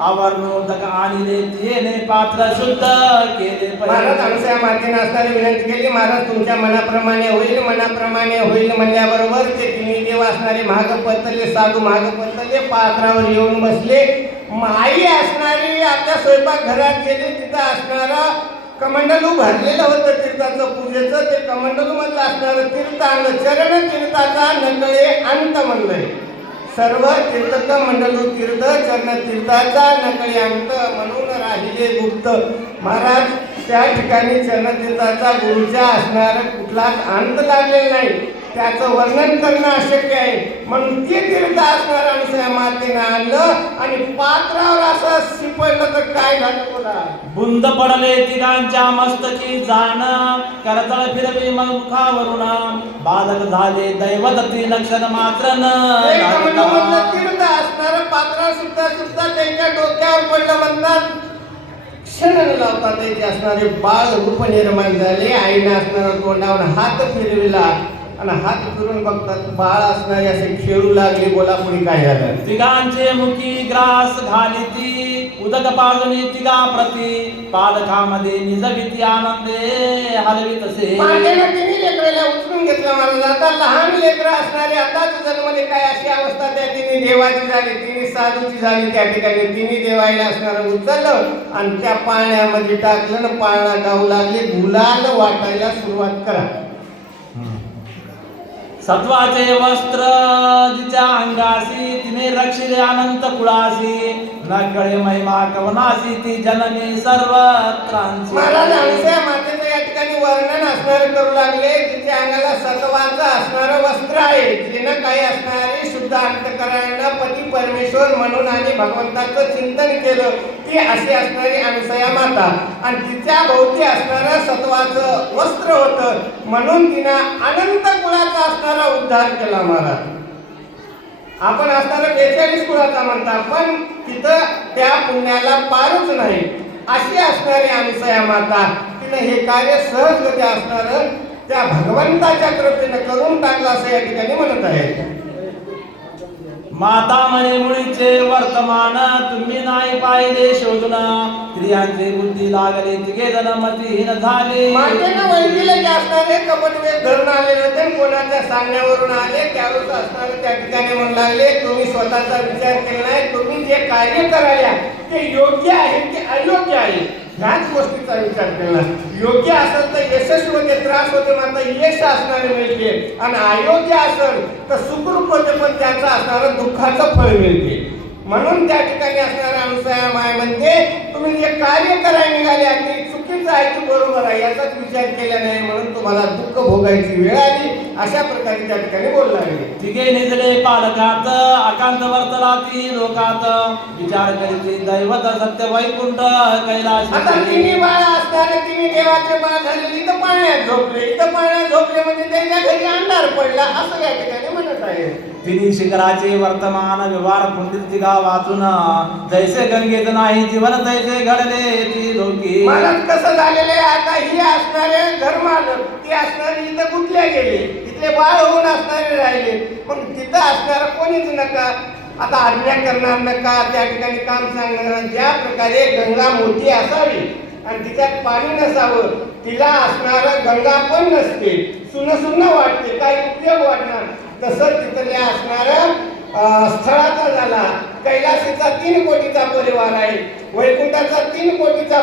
आवर्णोदक आणले तिने पात्र शुद्ध केले. महाराज आमच्या मातेने असणारी विनंती केली, महाराज तुमच्या मनाप्रमाणे होईल, मनाप्रमाणे होईल म्हणल्याबरोबर ते तिन्ही देव असणारे महाग परतले, साधू महाग परतले, पात्रावर येऊन बसले. आई असणारी आपल्या स्वयंपाक घरात गेली, तिथं असणारा कमंडलू भरलेलं होतं तीर्थाचं पूजेचं. ते कमंडलू मधलं असणारं तीर्थ आणलं, चरण तीर्थाचा नकळे अंत म्हणलंय. सर्व तीर्थ मंडलू तीर्थ चरण तीर्थाचा नकळी अंत म्हणून राहिले गुप्त. महाराज त्या ठिकाणी चरण तीर्थाचा गुरुच्या असणारा कुठलाच अंत लागलेला नाही, त्याचं वर्णन करणं अशक्य आहे. म्हणून ते तीर्थ असणार अनुसया मातेनं आणलं आणि पात्रावर असं शिपडलं तर काय झालं बोला. बुंद पडले तिघांच्या मस्तकी जाण, करतळ फिरवी मग मुखावरून बालक झाले दैवत त्रिलक्षण मात्र तीर्थ असणार पात्रावर सुद्धा सुद्धा त्यांच्या डोक्यावर पडलं म्हणतात. क्षण लावता त्याचे असणारे बाळ रूप निर्माण झाले. आईने असणारा तोंडावर हात फिरविला आणि हात फिरून बघतात बाळ असणारे असे खेळू लागले. बोला पुढे काय झालं. तिघांचे मुखी ग्रास घालिती, उदक पाजून तिघा प्रती, पालकामध्ये निज भीती आनंदे हलवीत असे. तिन्ही लेकराला उचलून घेतलं महाराज. आता लहान लेकरं असणारे आताच जन्मले काय अशी अवस्था त्या तिन्ही देवाची झाली, तिन्ही साधूची झाली. त्या ठिकाणी तिन्ही देवायला असणारं उचललं आणि त्या पाण्यामध्ये टाकलं आणि पाळणा गाऊ लागले. गुलाल वाटायला सुरुवात करा. सत्वाचे वस्त्र जिच्या अंगासी, तिने रक्षिले अनंत कुळासी, नकळे महिमा कवनासी ती जननी सर्वत्रांची. महाराज आमच्या मातेचं या ठिकाणी वर्णन असणार करू लागले. तिच्या अंगाला सत्वाचं असणारं वस्त्र आहे, जिनं काही असणारी शुद्ध अंतकरणानं पती परमेश्वर म्हणून आणि भगवंताचं चिंतन केलं, ती अशी असणारी अनुसया माता. आणि तिच्या भोवती असणारं सत्वाचं वस्त्र होतं म्हणून तिनं अनंत कुळाचा असणारा उद्धार केला. महाराज आपण असणारा 42 कुळाचा म्हणता, पण तिथं त्या पुण्याला पारच नाही. अशी असणारी अनुसया माता, तिनं हे कार्य सहजगती असणार त्या भगवंताच्या कृपेनं करून टाकलं असं या ठिकाणी म्हणत आहे. माता म्हणे मुळीचे वर्तमान, तुम्ही नाही पाहिले शोधून, स्त्रियांचे बुद्धी लागले तिघे जण मतीहीन झाले. मातेनं वैदिले जे असणारे कपट वेद धरून आलेले होते, कोणाच्या सांगण्यावरून आले. त्यावेळेस असणारे त्या ठिकाणी म्हणू लागले, तुम्ही स्वतःचा विचार केला नाही, तुम्ही जे कार्य करायला ते योग्य आहे की अयोग्य आहे ह्याच गोष्टीचा विचार केला. योग्य असेल तर यशस्वी होते, त्रास होते, मात्र यश असणारे मिळते. आणि अयोग्य असेल तर सुखरूप होते, पण त्याचं असणारं दुःखाचं फळ मिळते. म्हणून त्या ठिकाणी असणाऱ्या अनुसया माय म्हणते, तुम्ही जे कार्य करायला निघाले ते चुकीचं आहे की बरोबर आहे याचाच विचार केला नाही, म्हणून तुम्हाला दुःख भोगायची वेळ आली. अशा प्रकारे त्या ठिकाणी बोलू लागले. तिघे निजले पालकात, अकांत वर्तलाती लोकात, विचार करीत दैवत सत्य वैकुंठ कैलास. आता तिन्ही बाळ असणारे तिन्ही देवाचे बाळ झालेले इथं पाण्यात झोपले. इथं पाण्यात झोपले म्हणजे त्यांच्या घरी अंधार पडला असं या ठिकाणी म्हणत आहे. तिन्ही शिखराचे वर्तमान व्यवहार पुंडित तिघा वाचून, जैसे गंगेत नाही जीवन तैसे घडले ती लोकी. महाराज कसं झालेलं आहे, आता ही असणारे घरमालक ती असणारे इथं कुठल्या गेले, इथले बाळ होऊन असणारे राहिले. मग तिथं असणारा कोणीच नका, आता आज्ञा करणार नका, त्या ठिकाणी काम सांगणार. ज्या प्रकारे गंगा मोठी असावी आणि तिच्यात पाणी नसावं, तिला असणारं गंगा पण नसते, सुन्न वाटते, काही उपयोग वाटणार. तसं तिथल्या असणारं स्थळाचा झाला. कैलासीचा 3 कोटीचा परिवार आहे, वैकुंठाचा 3 कोटीचा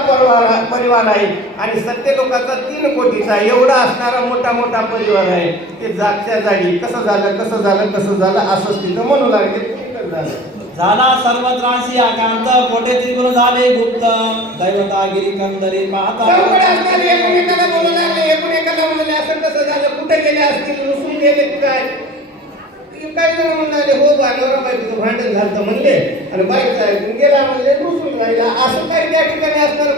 परिवार आहे आणि सत्यलोकाचा 3 कोटीचा एवढा असणारा मोठा मोठा परिवार आहे. ते जागच्या जागी कसं झालं असंच तिथं म्हणू लागले. झाला सर्वत्रासी आकांत, कोठे त्रिगुण झाले गुप्त, दैवतागिरी कंदरी पाहता. एकमेकाला बोलू लागले, एकमेकाला म्हणाले असं कसं झालं, कुठे गेले असतील, रुसून गेले काय. काय जण म्हणाले हो नवरा बायकोचं भांडण झालं म्हणले आणि बाईचा ऐकून गेला म्हणले रुसून राहिला. असं काही त्या ठिकाणी असणार.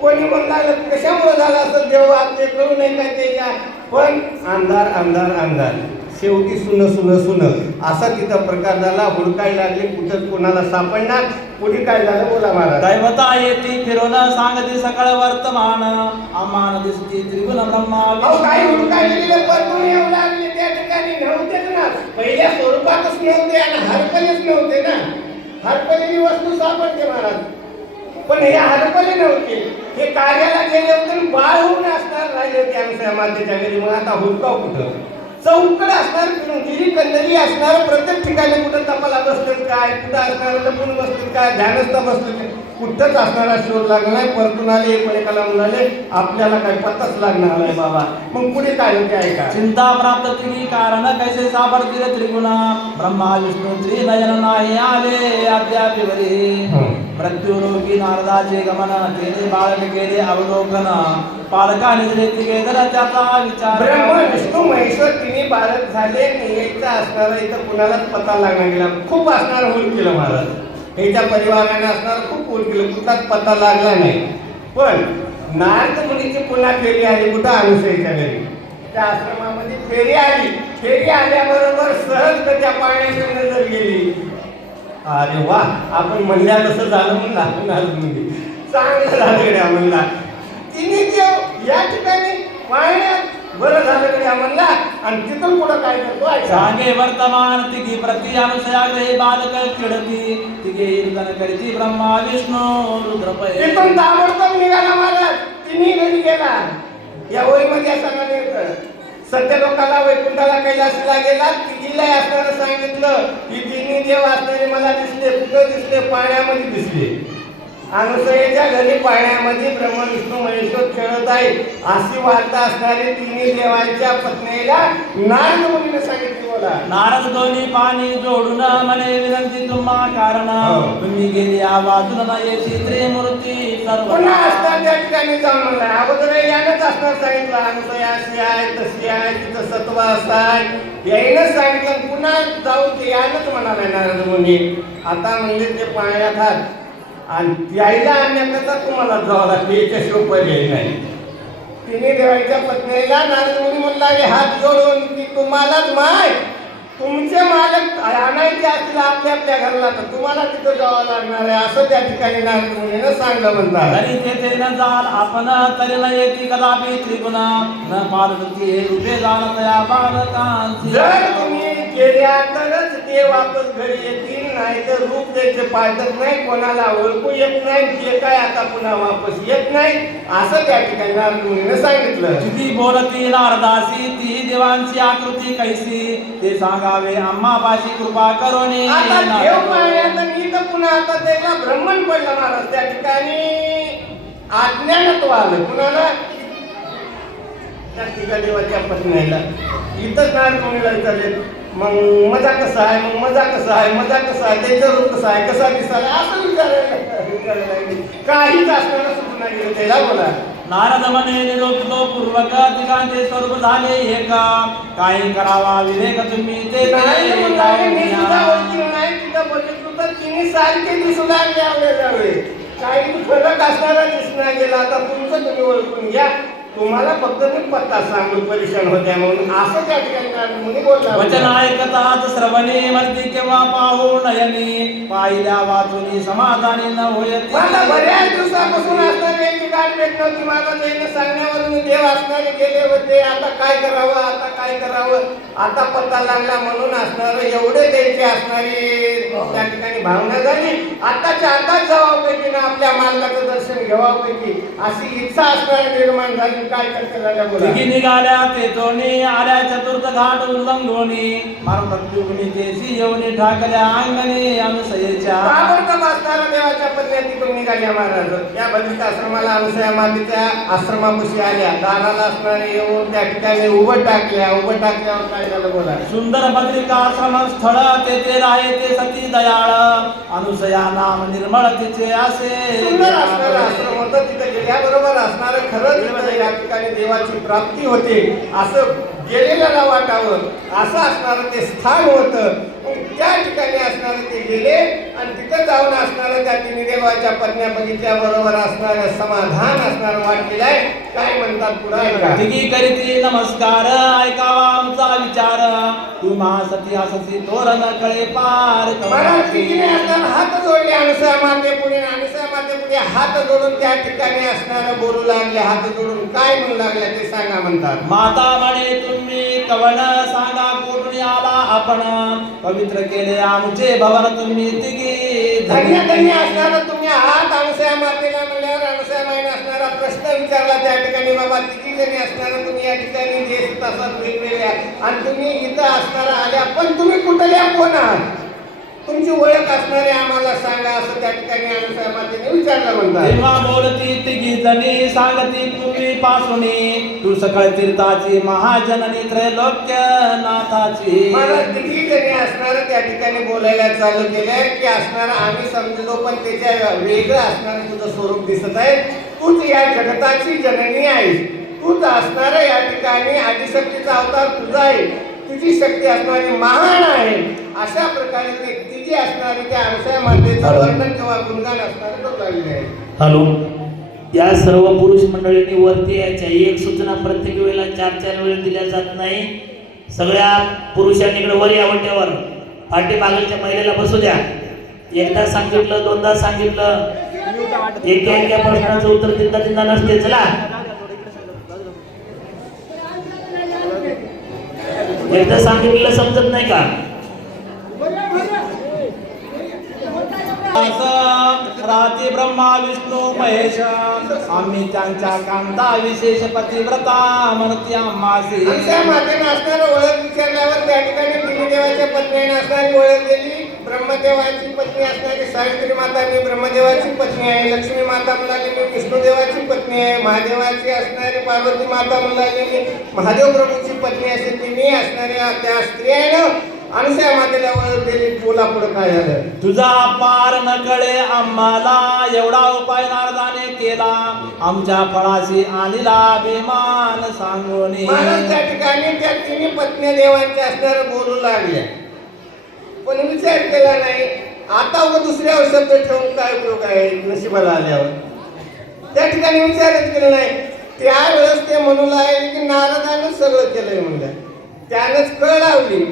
कोणी म्हणलं कशामुळे झालं असं देव ते करू नये काय त्याच्या. पण अंधार अंधार अंधार शेवटी सुन असा तिचा प्रकार झाला. हुडकायला लागले कुठं कोणाला सापडणार. पुढे काय झालं बोला महाराज. दैवता येती फिरून सांगते सकळ वर्तमान आमान दिसती त्रिगुण ब्रह्मा काही हुडकायला गेले परतून येऊ लागले. त्या ठिकाणी नव्हतेच ना. पहिल्या स्वरूपातच नव्हते आणि हरपलेच नव्हते ना. हरपलेली वस्तू सापडते महाराज पण हे हरपले नव्हते. हे कार्याला गेले होते बाळ होऊन असणार राहिले होते आमच्या मातेच्या घरी. मग आता हुडकाव कुठं. चौकड असणार गिरी कंदली असणार. प्रत्येक ठिकाणी कुठं तपाला बसलेत काय कुठं असणार लपून बसलेत काय ध्यानस्थ बसलेत कुठंच असणारा शोध लागला नाही. परतून आले एकमेकाला म्हणाले आपल्याला काय पत्ताच लागणार नाही बाबा. मग पुढे काय होते ऐका. चिंता प्राप्त त्रिगी कारण कैसे सापडतील त्रिगुण ब्रह्मा विष्णू त्रिनयन नाही आले अद्यापिवरी मृत्यू रोगी नारदाचे गमन केले बाळक केले अवलोकन पालका निजले तिघे जरा त्याचा विचार. ब्रह्मा विष्णू महेश्वर तिन्ही बालक झाले. यायचा असणारा इथं कुणालाच पत्ता लागणार गेला. खूप असणार होऊन केलं महाराज. ह्याच्या परिवाराने असणार खूप होऊन केलं कुठलाच पत्ता लागला नाही. पण नारद मुनीची पुन्हा फेरी आली कुठं अनुसयाच्या घरी. त्या आश्रमामध्ये फेरी आली. फेरी आल्याबरोबर सहज त्या पाण्याची नजर गेली. अरे वा आपण म्हणल्या तसं झालं म्हणून नारद मुनी चांगलं झालं गड्या म्हणला. तिने देव या ठिकाणी पाण्यात बरं झालं गड्या म्हणला. आणि तिथून पुढं काय करतो सांगे वर्तमान तिघी प्रति अनुसयाग्रही बालक चिडती तिघे ईर्दन करीती ब्रह्मा विष्णू रुद्रपय. तिथून ताबडतोब निघाला महाराज. तिन्ही घरी गेला. या वहीमध्ये असताना येतं सत्य लोकाला वैकुंठाला कैलासला गेला. तिघीला असताना सांगितलं की तिन्ही देव असणारे मला दिसले. कुठं दिसले पाण्यामध्ये दिसले. अनुसयेच्या घरी पाण्यामध्ये ब्रह्म विष्णू महेश्वर खेळत आहे अशी वार्ता असणारी तिन्ही देवांच्या पत्नीला नारद मुनीने सांगितली. बोला. नारद दोन्ही पाणी जोडून म्हणे विनंती तुम्हा कारण तुम्ही गेली आवाजून येते त्रिमूर्ती सर्व. पुन्हा असणार त्या ठिकाणी जाऊन म्हणला. अगोदर यानंच असणार सांगितलं अनुसया अशी आहे तशी आहे तिथं सत्व असं आहे यायनंच सांगितलं. पुन्हा जाऊन ते यानंच म्हणाले नारद मुनी. आता म्हणजे ते पाण्यात हात आणि यायला आणण्याकरता तुम्हाला जावं लागते. याच्याशिवाय पर्याय नाही. तिने देवाच्या पत्नीला नारद मुनी म्हणला हात जोडून की तुम्हालाच माय तुमचे मालक आणायचे असतील आपल्या आपल्या घरला तर तुम्हाला तिथं जावं लागणार आहे असं त्या ठिकाणी नारद मुनीनं सांगलं म्हणतात. तरी तेथे न जाल आपण तरी न येती कदापि त्रिगुण न पार्वती हे रूपे जाण तया बालकांची. जर तुम्ही केल्या तरच ते वापस घरी येतील. नाही तर रूप द्यायचे पाळत नाही. कोणाला ओळखू येत नाही. ते काय आता पुन्हा वापस येत नाही असं त्या ठिकाणी नारद मुनीनं सांगितलं. जिती बोलती नारदासी ती देवांची आकृती कैसी ते सांगावे आम्हापाशी कृपा करोनी. आता देव पाहण्यात आणि इथं पुन्हा आता त्याला ब्रह्मन पडलं महाराज. त्या ठिकाणी अज्ञानत्व आलं कुणाला त्या ठिकाणी देवाच्या पत्नीला. इथंच नारद मुनीला विचारले मग मजा कसा आहे मग मजा कसा आहे मजा कसा आहे त्याचं रूप कसं आहे कसा दिसायला असं विचारायला लागले. काहीच असणारं सुद्धा नाही गेलं त्याला. बोला. नारद म्हणे निरोधतो पूर्वक तिघांचे स्वरूप झाले एक काय करावा विवेक तुम्ही ते तिने सारखे दिसू लागले आवडे काही फरक असणारा दिसणार गेला. आता तुमचं तुम्ही ओळखून घ्या. तुम्हाला फक्त मी पत्ता सांगू परेशान होत्या म्हणून असं त्या ठिकाणी बोलला. वचन ऐकतात श्रवणे मर्दी केव्हा पाहू नयनी पाहिल्या वाचून समाधानी न होयती. मला बऱ्याच दिवसापासून असणारे एक गाठ भेट नव्हती. मला त्याने सांगण्यावरून देव असणारे गेले होते. आता काय करावं आता काय करावं आता पत्ता लागला म्हणून असणार एवढे त्यांचे असणारी त्या ठिकाणी भावना झाली. आताच्या आताच जावापैकी ना आपल्या मालकाचं दर्शन घ्यावापैकी अशी इच्छा असणारी निर्माण झाली. काय करते झाल्या बोला. निघाल्या ते दोन्ही आल्या चतुर्थ घाट उल्लंघोनी मारुनी तेसी येऊनी ठाकल्या अंगणी अनुसयेच्या. ताबडतोब असणारा देवाच्या पत्नी तिथून निघाल्या महाराज. या बलिष्ठ आश्रमाला अनुसया मातेच्या आश्रमापाशी आल्या. दाराला असणारे येऊन त्या ठिकाणी उभं टाकल्यावर काय झालं बोला. सुंदर भद्रिका आश्रम स्थळ तेथे राहे ते सती दयाळ अनुसया नाम निर्मळ तिचे असे. सुंदर असणारं आश्रम होतं. तिथे गेल्याबरोबर असणारं खरंच या ठिकाणी देवाची प्राप्ती होते असं गेलेल्याला वाटावं असं असणारं ते स्थान होतं. मग त्या ठिकाणी असणारे ते गेले आणि तिथं जाऊन असणारं त्या तिन्ही देवाच्या पत्न्या बघितल्याबरोबर असणारं समाधान असणारं वाटलेलं आहे. काय म्हणतात पुढे ऐका. तिघी करीती नमस्कार ऐकावा आमचा विचार तू महासती असती तोरण कळे पार महाराज तिघीने असताना हात जोडले अनसया माते पुढे अनसया माते पुढे हात जोडून त्या ठिकाणी असणारं बोलू लागले. हात जोडून काय म्हणू लागले ते सांगा म्हणतात. माता म्हणे तुम्ही कवन सांगा कुठून आला आपण पवित्र केले आमचे भवन तुम्ही तिघी धन्य धन्य असणारं तुम्ही हात अनसया मातेला म्हणल्यावर अनसया माईने असणारा प्रश्न विचारला त्या ठिकाणी. बाबा तिघी जणी असणारं तुम्ही या ठिकाणी देश तसाच वेगवेगळ््या आणि तुम्ही इथं असणारा आल्या पण तुम्ही कुठल्या कोण आहात तुमची ओळख असणारे आम्हाला सांगा असं त्या ठिकाणी अनसया मातेने विचारलं म्हणतात. तेव्हा बोलती तिघी जणी सांगती पूर्वी पासूनी तू सकळ तीर्थाची महाजननी त्रैलोक्य नाथाची. मला तिघी जणी असणारं त्या ठिकाणी बोलायला चालू केलंय की असणारं आम्ही समजलो पण त्याच्या वेगळं असणारं तुझं स्वरूप दिसत आहे. तूच या जगताची जननी आहेस. तूच असणारं या ठिकाणी आदिशक्तीचा अवतार तुझा आहे. तुझी शक्ती असणारी महान आहे. अशा प्रकारे ते तिची असणारी त्या अनसया मातेचं वर्णन किंवा गुणगान असणारे तो लागले आहे. हॅलो, या सर्व पुरुष मंडळींनी वरती यायच्या. एक सूचना प्रत्येक वेळेला 4-4 वेळ दिल्या जात नाही. सगळ्या पुरुषांनी इकडे वर या वट्यावर पाठीमागच्या महिलेला बसू द्या. एकदा सांगितलं दोनदा सांगितलं एका प्रश्नाचं उत्तर तीनदा नसते. चला एकदा सांगितलेलं समजत नाही का. राती ब्रह्मा विष्णू महेश आम्ही त्यांच्या कांता विशेष पतिव्रता म्हणती आम्हासी. अनसया मातेने असणारं ओळख विचारल्यावर त्या ठिकाणी तिन्ही देवाच्या पत्नीने असणारी ओळख दिली. ब्रह्मदेवाची पत्नी असणारी सावित्री माता मी ब्रह्मदेवाची पत्नी आहे. लक्ष्मी माता म्हणाली मी विष्णुदेवाची पत्नी आहे. महादेवाची असणारी पार्वती माता म्हणाली मी महादेव प्रभूची पत्नी असे तिन्ही असणाऱ्या त्या स्त्रियानं अनसया मातेला ओळख दिली. बोला पुढे काय झालं. तुझा पार न कळे आम्हाला एवढा उपाय नारदाने केला आमच्या फळाशी आणला अभिमान सांगून. महाराज त्या ठिकाणी त्या तिन्ही पत्नी देवांच्या असणारं बोलू लागल्या पण विचार केला नाही. आता उगा दुसऱ्यावर शब्द ठेवून काय उपयोग आहे नशिबाला आल्यावर. त्या ठिकाणी विचारच केला नाही. त्यावेळेस ते म्हणू लागले की नारदानं सगळं केलंय म्हणलं. त्यानंच कळ लावली.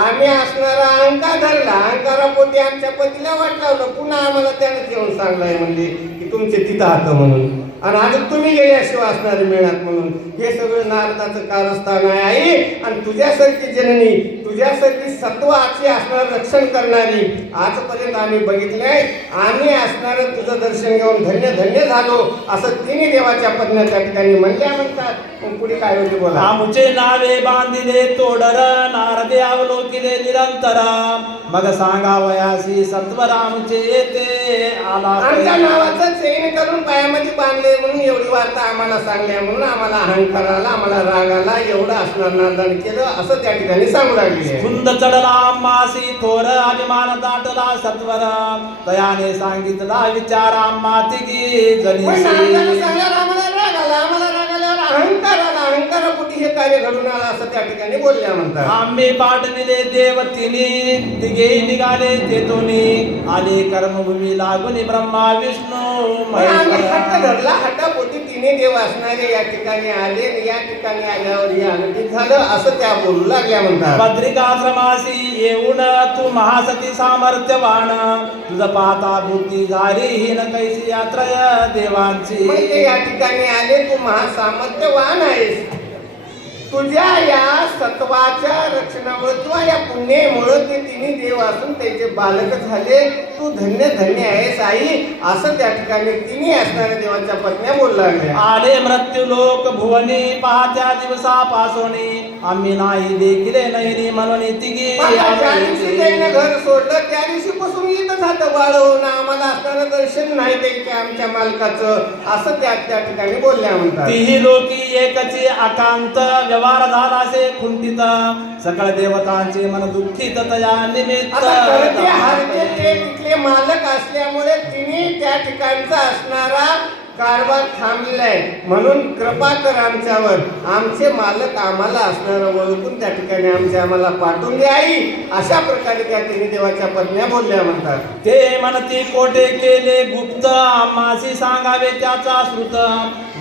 आम्ही असणारा अहंकार धरला. अहंकारापोटी आमच्या पतीला वाट लावलं. पुन्हा आम्हाला त्यानंच येऊन सांगलाय म्हणजे की तुमचे तिथं हात म्हणून आणि अजून तुम्ही गेल्याशिवाय असणारे मिळणार म्हणून. हे सगळं नारदाचं कारस्थान आहे आई. आणि तुझ्यासारखी जननी तुझ्यासारखी सत्वाची असणार रक्षण करणारी आजपर्यंत आम्ही बघितले. आम्ही असणारं तुझं दर्शन घेऊन धन्य धन्य झालो असं तिन्ही देवाच्या पत्न्या त्या ठिकाणी म्हणल्या म्हणतात. मग पुढे काय होते बोला. आमचे नावे बांधिले तोडर नारदे अवलोकिले निरंतर मग सांगावयासी सत्वर आमचे येते आला. आमच्या नावाचं चैन करून पायामध्ये बांधले म्हणून एवढी वार्ता आम्हाला सांगल्या म्हणून आम्हाला अहंकार आला आम्हाला राग आला एवढं असणार नारदाने केलं असं त्या ठिकाणी सांगू लागले. कुंद चढला मासी थोर अभिमान दाटला सत्वर तयाने सांगितला विचार आम्हा तिघी जणी. अहंकारापोटी हे कार्य घडून आला असं त्या ठिकाणी बोलल्या म्हणतात. आम्ही पाठविले देव तिन्ही तिघे निघाले तेथुनी आले कर्मभूमी लागून ब्रह्मा विष्णू महेश. हट्ट धरला. हट्टापोटी तिन्ही देव असणारे या ठिकाणी आले. या ठिकाणी आल्यावर हे अनुचित झालं असं त्या बोलू लागल्या म्हणतात. बद्रिकाश्रमासी येऊन तू महासती सामर्थ्यवान तुझं पाहता बुद्धी झाली ही न कैसी यात्रा देवांची. म्हणजे या ठिकाणी आले तू महासामर्थ्यवान आहेस. तुझ्या या सत्वाच्या रक्षणामुळे किंवा या पुण्यामुळे ते तिन्ही देव असून त्याचे बालक झाले. तू धन्य धन्य आहेस आई असं त्या ठिकाणी तिन्ही असणाऱ्या देवाच्या पत्न्या बोलू लागल्या. आले मृत्यू लोक भुवनी पाहत्या दिवसापासून आम्ही नाही देखिले नाही म्हणून तिघी. ज्या दिवशी त्याने घर सोडलं त्या दिवशी पासून येतच हात वाढवून आम्हाला असणारं दर्शन नाही द्यायचे आमच्या मालकाचं असं त्या त्या ठिकाणी बोलल्या म्हणतात. तिही लोकी एकची आकांत व्यवहार झाला असे खुंटित सकळ देवतांचे मन दुःखित तया निमित्त. तिथले मालक असल्यामुळे तिने त्या ठिकाणचा असणारा कारभार थांबलेला आहे, म्हणून कृपा कर आमच्यावर. आमचे मालक आम्हाला असणारं ओळखून त्या ठिकाणी आम्हाला पाठवून द्या आई. अशा प्रकारे त्या तिन्ही देवाच्या पत्न्या बोलल्या म्हणतात. ते म्हणती कोठे केले गुप्त आम्हासी सांगावे त्याचा श्रुत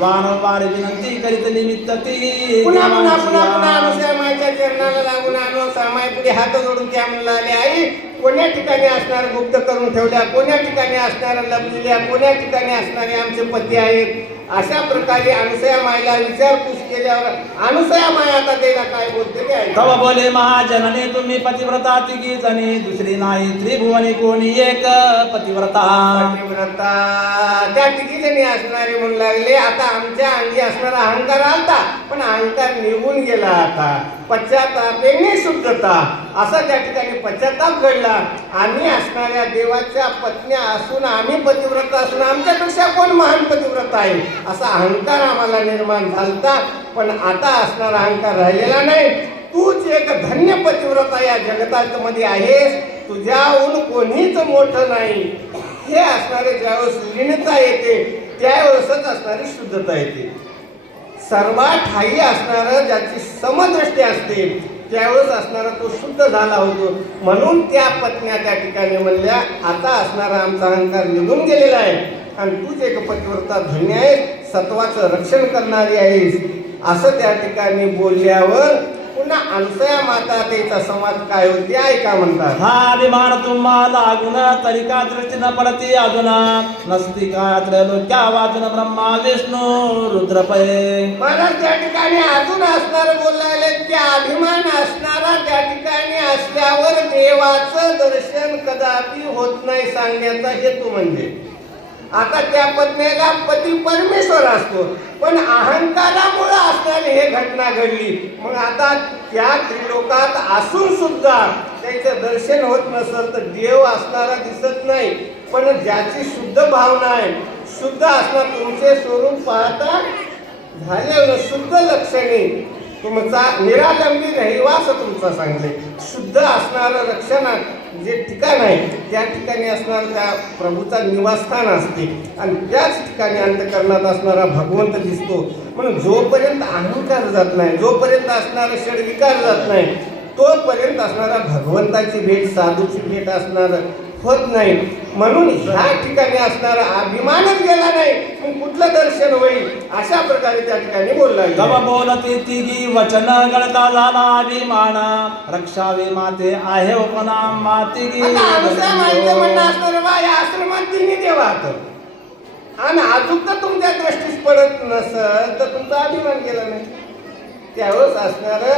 वारंवार विनंती करीत निमित्त ती पुन्हा पुन्हा पुन्हा पुन्हा देवांची. अनुसूया माईच्या चरणाला लागून आणून सामाय पुढे हात जोडून त्या म्हणाले आई कोण्या ठिकाणी असणार गुप्त करून ठेवल्या, कोण्या ठिकाणी असणाऱ्या लपलेल्या, कोण्या ठिकाणी असणारे आमचे पती आहेत. अशा प्रकारे अनुसूया माईला विचारपूस केल्यावर अनुसूया माय आता त्याला काय बोलते ते ऐका. तव बोले महाजननी तुम्ही पतिव्रता तिघी जणी दुसरी नाही त्रिभुवनी कोणी एक पतिव्रता. पतिव्रता त्या तिघी जणी असणारे म्हणू लागले आता आमच्या अंगी असणारा अहंकार आलता, पण अहंकार निघून गेला. आता पश्चातापेने शुद्धता असा त्या ठिकाणी पश्चाताप घडला. आम्ही असणाऱ्या देवाच्या पत्न्या असून आम्ही पतिव्रता असून आमच्यापेक्षा कोण महान पतिव्रता आहे असा अहंकार आम्हाला निर्माण झालता, पण आता असणारा अहंकार राहिलेला नाही. तूच एक धन्य पतिव्रता या जगतामध्ये आहेस, तुझ्याहून कोणीच मोठं नाही. हे असणारे ज्यावेळेस लीनता येते त्यावेळेसच असणारी शुद्धता येते. सर्वात ठाई असणारं ज्याची समदृष्टी असते त्यावेळेस असणारा तो शुद्ध झाला होतो. म्हणून त्या पत्न्या त्या ठिकाणी म्हणल्या आता असणारा आमचा अहंकार निघून गेलेला आहे आणि तूच एक पतिव्रता धन्य आहेस, सत्वाचं रक्षण करणारी आहेस असं त्या ठिकाणी बोलल्यावर पुन्हा अनुसूया माता त्याचा समाज काय होते ऐका म्हणतात. हा अभिमान तुम्हाला लागून तरी का दृष्टी न पडती अजून नसती काय त्रैलोक्या वाचून ब्रह्मा विष्णू रुद्रपये. महाराज त्या ठिकाणी अजून असणार बोलायला त्या अभिमान असणारा त्या ठिकाणी असल्यावर देवाचं दर्शन कदापि होत नाही सांगण्याचा हेतू म्हणजे आता त्या पत्नीला पती परमेश्वर असतो, पण अहंकारामुळे असणारी हे घटना घडली. मग आता त्या त्रिलोकात असून सुद्धा त्याचं दर्शन होत नसेल तर देव असणारा दिसत नाही. पण ज्याची शुद्ध भावना आहे, शुद्ध असणार तुमचे स्वरूप पाहता झाल्यावर शुद्ध लक्षणे तुमचा निरालंबी रहिवास तुमचा सांगले. शुद्ध असणारं रक्षणात जे ठिकाण आहे त्या ठिकाणी असणार त्या प्रभूचा निवासस्थान असते आणि त्याच ठिकाणी अंतःकरणात असणारा भगवंत दिसतो. म्हणून जोपर्यंत अहंकार जात नाही, जोपर्यंत असणारा षडविकार जात नाही, तोपर्यंत असणारा भगवंताची भेट, साधूची भेट असणार होत नाही. म्हणून ह्या ठिकाणी असणारा अभिमानच गेला नाही, मग कुठलं दर्शन होईल अशा प्रकारे त्या ठिकाणी बोलला. तव बोलती तिघी वचन गळता झाला अभिमान रक्षावे माते आहे उपना मातिगी. आता अनुसूया माईचं म्हणणं असणार बा या आश्रमात तिन्ही देवात आणि अजून तर तुमच्या दृष्टीस पडत नसल तर तुमचा अभिमान गेला नाही. त्यावेळेस असणार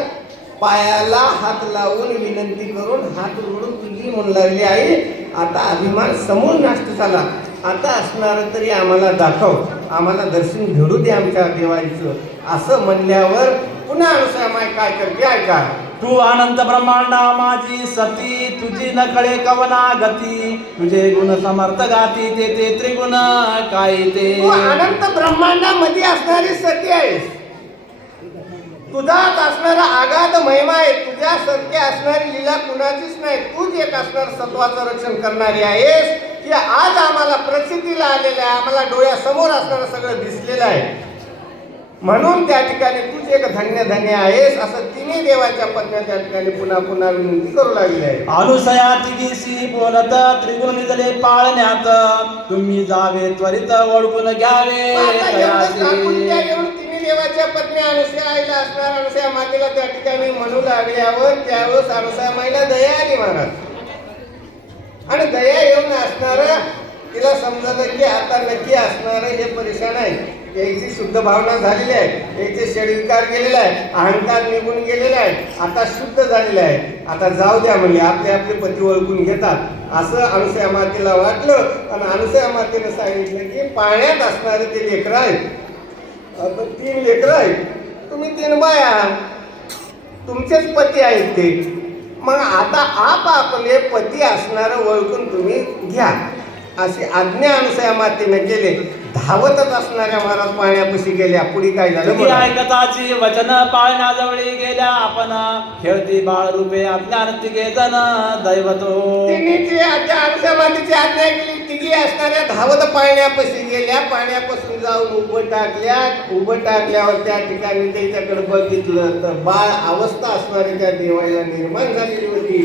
पायाला हात लावून विनंती करून हात जोडून तुझी म्हणू लागली आई आता अभिमान समूळ नाष्ट झाला, आता असणार तरी आम्हाला दाखव, आम्हाला दर्शन घडू दे आमच्या देवाचं असं म्हणल्यावर पुन्हा अनुसूया माई काय करते ऐका. तू अनंत ब्रह्मांडा माझी सती तुझी न कळे कवना गती तुझे गुण समर्थ गाती ते ते त्रिगुण काय ते. तू अनंत ब्रह्मांडामध्ये असणारी सती आहेस, तुझ्यात असणारा आगाध महिमा आहे, तुझ्यासारखी असणारी लीला कुणाचीच नाही. तूच एक असणार सत्वाचं रक्षण करणारी आहेस की आज आम्हाला प्रसिद्धीला आलेलं आहे, आम्हाला डोळ्यासमोर असणारं सगळं दिसलेलं आहे. म्हणून त्या ठिकाणी तूच एक धन्य धन्य आहेस असं तिन्ही देवाच्या पत्न्या त्या ठिकाणी पुन्हा पुन्हा विनंती करू लागली आहे. अनुसया तिघीशी बोलत त्रिगुण निजले पाळण्यात तुम्ही जावे त्वरित ओळखून घ्यावे आता एवढंच दाखवून द्या, तयासी. एवढं तिन्ही देवाच्या पत्नी अनुसूया आईला असणार अनुसूया मातेला त्या ठिकाणी म्हणू लागल्यावर त्यावेळेस अनुसूया माईला दया आली महाराज. आणि दया येऊन असणार तिला समजलं की आता नक्की असणार हे परेशान आहे, याची शुद्ध भावना झालेली आहे, याचे षडविकार गेलेला आहे, अहंकार निघून गेलेला आहे, आता शुद्ध झालेला आहे, आता जाऊ द्या म्हणजे आपले आपले पती ओळखून घेतात असं अनुसूया मातेला वाटलं. आणि अनुसूया मातेने सांगितलं की पाण्यात असणारे ते लेकरं आहेत, आता 3 लेकरं आहेत, तुम्ही 3 बाया, तुमचेच पती आहेत ते, मग आता आपापले पती असणारं ओळखून तुम्ही घ्या अशी आज्ञा अनुसूया मातेने केले. धावतच असणाऱ्या महाराज पाण्यापाशी गेल्या. पुढे काय झालं तुझी बघा. ऐकताची वचन पाळण्याजवळी गेल्या आपण खेळती बाळ रूपे आपल्या तिघे जण दैवतो. तिने जी आज्ञा अनुसूया मातेची आज्ञा केली, तिघी असणाऱ्या धावत पाण्यापाशी गेल्या, पाण्यापासून जाऊन उभं टाकल्यावर त्या ठिकाणी त्याच्याकडे बघितलं तर बाळ अवस्था असणारी त्या देवाला निर्माण झालेली होती.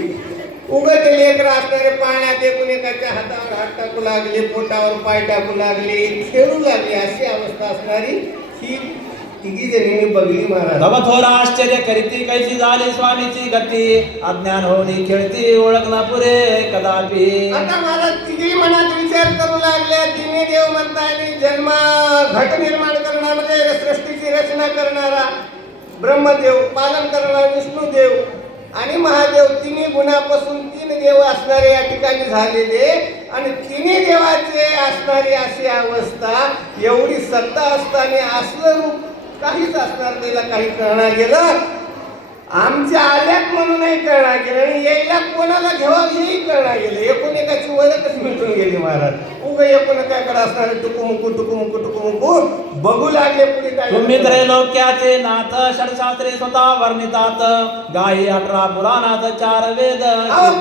उगत लेकरं असणारे पाण्यात एकूण एकाच्या हातावर हात टाकू लागले, पोटावर पाय टाकू लागले, खेळू लागले, अशी अवस्था असणारी ही तिघी जणींनी बघली महाराज. तव थोर आश्चर्य करीती कैसी झाली स्वामीची गती, अज्ञान होणी खेळती ओळख ना पुरे कदापि. आता महाराज तिघी मनात विचार करू लागल्या. तिने देव म्हणताय जन्म घट निर्माण करणारा म्हणजे सृष्टीची रचना करणारा ब्रह्मदेव, पालन करणारा विष्णुदेव आणि महादेव, तिन्ही गुणापासून 3 देव असणारे या ठिकाणी झालेले आणि तिन्ही देवाचे असणारी अशी अवस्था, एवढी सत्ता असताना असलं रूप काहीच असणार त्याला काही कळणार गेलं. आमच्या आल्यात म्हणूनही कळणार गेलं आणि यायला कोणाला घ्यावं हेही कळणार गेलं. एकूण एकाची ओळखच मिटून गेली महाराज. उग एकूण एकाकडे असणारे टुकुमुकू बघू लागले पुढे काय. तुम्ही त्रैलोक्याचे नाथ षडशास्त्रे स्वतः वर्णितात, गायी 18 पुराणात 4 वेद.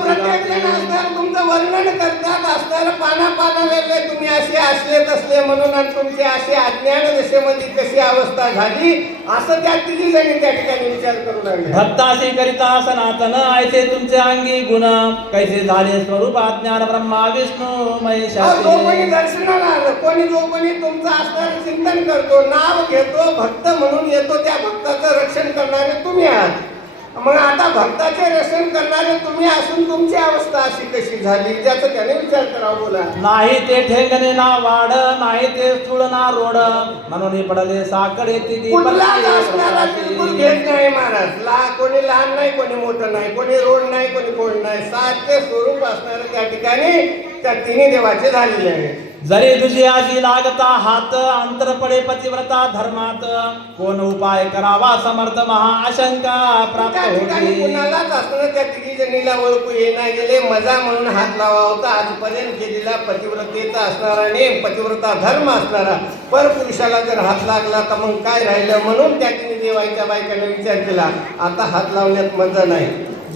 प्रत्येक जण असणार तुमचं वर्णन करतात, असणार पाना वेगळे तुम्ही असे असले तसले म्हणून आणि तुमची अशी अज्ञान दशेमध्ये कशी अवस्था झाली असं त्या तिघी जणी त्या ठिकाणी विचार करू लागले. भक्ताशी करिता सनातन ऐसे तुमचे अंगी गुण, कैसे झाले स्वरूप अज्ञान ब्रह्मा विष्णू महेशाचे. जो कोणी दर्शनाला आलं, जो कोणी तुमचं असणारं चिंतन करतो, नाव घेतो, भक्त म्हणून येतो, त्या भक्ताचं रक्षण करणारे तुम्ही आहात. मग आता भक्ताचे रक्षण करणारे तुम्ही असून तुमची अवस्था अशी कशी झाली, ज्याचा त्याने विचार करावा. बोला. नाही ते ठेंगणे ना वाढ, नाही ते स्थूळ ना रोड, म्हणून पडले साकडे तिघी. कुठलाच असणारा बिलकुल घेत नाही महाराज. कोणी लहान नाही, कोणी मोठं नाही, कोणी रोड नाही, कोणी कोण नाही, साध्य स्वरूप असणारे त्या ठिकाणी त्या तिन्ही देवाचे झालेले आहे. जरी दुसऱ्याची लागता हात, अंतर पडे पतिव्रता धर्मात, कोण उपाय करावा समर्थ महाआशंका प्राप्त त्या ठिकाणी होती. कुणालाच असणं त्या तिघी जणीला ओळखू येणार गेले. मजा म्हणून हात लावा होता आजपर्यंत केलेला पतिव्रतेचा असणारा नेम, पतिव्रता धर्म असणारा परपुरुषाला जर हात लागला तर मग काय राहिलं. म्हणून त्या तिने देवाच्या बायकांना विचार केला, आता हात लावण्यात मजा नाही.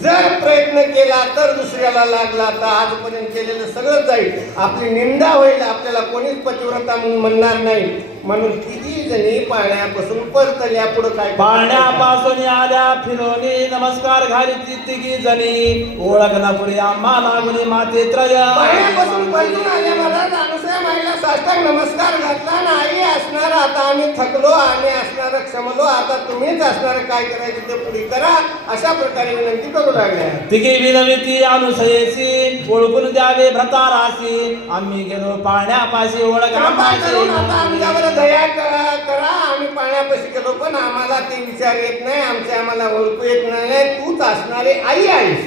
जर प्रयत्न केला तर दुसऱ्याला लागला तर आजपर्यंत केलेलं सगळं जाईल, आपली निंदा होईल, आपल्याला कोणीच पतिव्रता म्हणून म्हणणार नाही. म्हणून तिघी जणी पाण्यापासून परतल्या. पुढे काय. पाण्यापासून आल्या फिरोनी, नमस्कार घाली तिघी जणी, ओळख ना पुढे आम्हा लागुनी माते त्रय. पाण्यापासून परतून आल्या महाराज. अनुसया माईला साष्टांग नमस्कार घातला ना, आई असणार आता आम्ही थकलो, आम्ही असणार क्षमलो, आता तुम्हीच असणार काय करायचं ते पुढे करा, अशा प्रकारे विनंती करू लागल्या. तिघी विनविती अनुसयेसी, ओळखून द्यावे भ्रतारासी, आम्ही गेलो पाण्यापाशी ओळख आमच्यावर दया करा. आम्ही पाण्यापाशी गेलो पण आम्हाला ते विचार येत नाही, आम्हाला ओळखू येत नाही. तूच असणारी आई आहेस,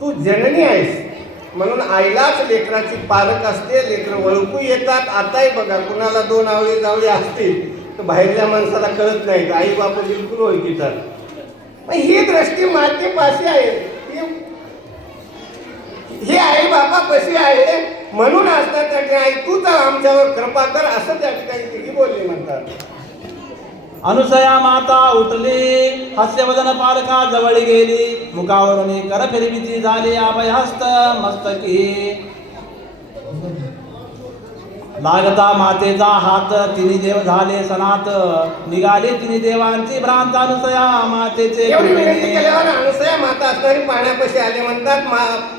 तू जननी आहेस. म्हणून आईलाच लेकराची पालक असते, लेकरं ओळखू येतात. आताही बघा कुणाला 2 आवळी जावळी असतील तर बाहेरल्या माणसाला कळत नाही, आई बाप बिलकुल ओळखीतात. ही दृष्टी मातेपाशी आहे, ही आई बापा कशी आहे म्हणून असतात त्या ठिकाणी आई तूच आमच्यावर कृपा कर असं त्या ठिकाणी तिघी बोलली म्हणतात. अनुसया माता उठली, हास्यवदन पालका जवळ गेली, मुखावरून कर फिरविती झाली अभयहस्त मस्तकी. लागता मातेचा हात, तिन्ही देव झाले सनात, निघाले तिन्ही देवांची भ्रांत अनुसया मातेचे. एवढी विनंती केल्यावर अनुसया माता असणारी पाण्यापाशी आले म्हणतात.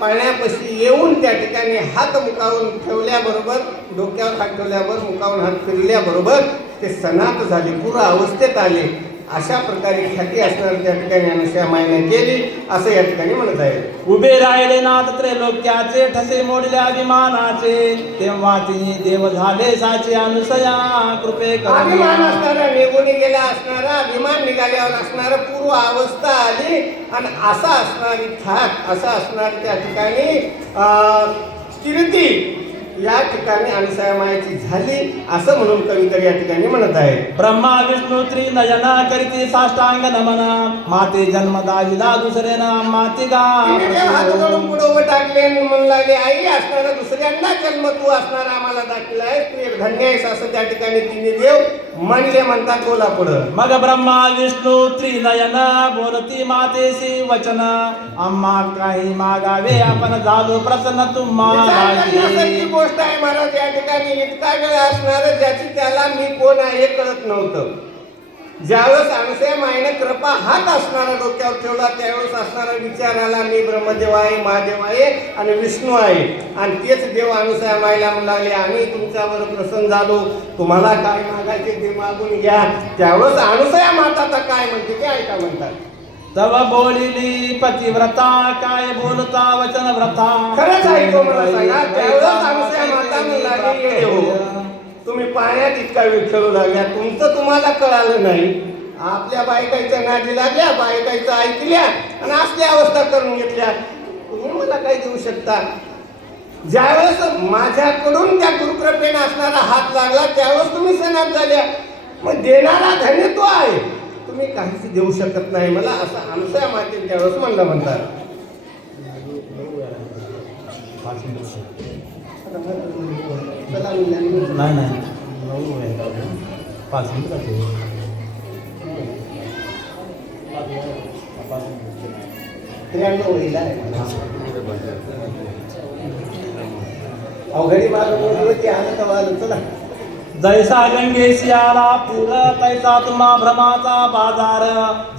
पाण्यापाशी येऊन त्या ठिकाणी हात मुखावून ठेवल्याबरोबर, डोक्यावर हात ठेवल्यावर मुखावून हात फिरल्याबरोबर ते सनात झाले, पूर्ण अवस्थेत आले. अशा प्रकारे ख्याती असणार त्या ठिकाणी अनुसया माईने केली असं या ठिकाणी म्हणत आहे. उभे राहिले नाथ त्रैलोक्याचे, ठसे मोडल्या अभिमानाचे, तेव्हा तिने देव झाले साचे अनुसया कृपे अभिमान असणारा, निघून गेला असणारा, अभिमान निघाल्यावर असणारा पूर्व अवस्था आली आणि असा असणारी ख्यात, असा असणारी त्या ठिकाणी कीर्ती या ठिकाणी अनुसया मायेची झाली असं म्हणून कविता या ठिकाणी म्हणत आहे. ब्रह्मा विष्णू त्रिनयना करीती साष्टांग नमन, माते जन्म दाविला दुसरे ना माती गा. हात जोडून पुढे उभं टाकले म्हणू लागले, आई असणारा दुसऱ्यांना जन्म तू असणारा आम्हाला दाखवला आहे, तू एक धन्य आहेस असं त्या ठिकाणी तिने देव म्हणले म्हणतात बोला पुढं. मग ब्रह्मा विष्णू त्रिनयन बोलती मातेशी वचन आम्हा काही मागावे आपण झालो प्रसन्न विचार तुम्हाला करण्यासारखी गोष्ट आहे महाराज. या ठिकाणी इतका वेळ असणार ज्याची त्याला मी कोण आहे कळत नव्हतं. ज्यावेळेस अनुसूया माईने कृपा हात असणारा डोक्यावर ठेवला त्यावेळेस असणारा विचार आला मी ब्रह्मदेव आहे, महादेव आहे आणि विष्णू आहे. आणि तेच देव अनुसूया माईला म्हणाले आम्ही तुमच्यावर प्रसन्न झालो, तुम्हाला काय मागायचे ते मागून घ्या. त्यावेळेस अनुसूया माता आता काय म्हणते ते ऐका म्हणतात. तव बोलिली पतिव्रता काय बोलता वचन व्रता खरंच ऐकतो मला सांगा. त्यावेळेस अनुसूया माता म्हणाली ये देव, तुम्ही पाण्यात इतका वेळ खेळू लागल्या, तुमचं तुम्हाला कळालं नाही. आपल्या बायकाईच्या नादी लागल्या, बायकाईचं ऐकल्या आणि असली अवस्था करून घेतल्या. तुम्ही मला काय देऊ शकता? ज्यावेळेस माझ्याकडून त्या गुरुकृपेने असणारा हात लागला त्यावेळेस तुम्ही सणात झाल्या. मग देणारा धन्य तो आहे, तुम्ही काहीच देऊ शकत नाही मला, असं अनुसूया माते त्यावेळेस म्हणलं म्हणतात. नाही नाही 5 मिनिट अवघडी मार्ग की आनंद चला. जैसा गंगेशी आला पूर तैसा तुम्हा भ्रमाचा बाजार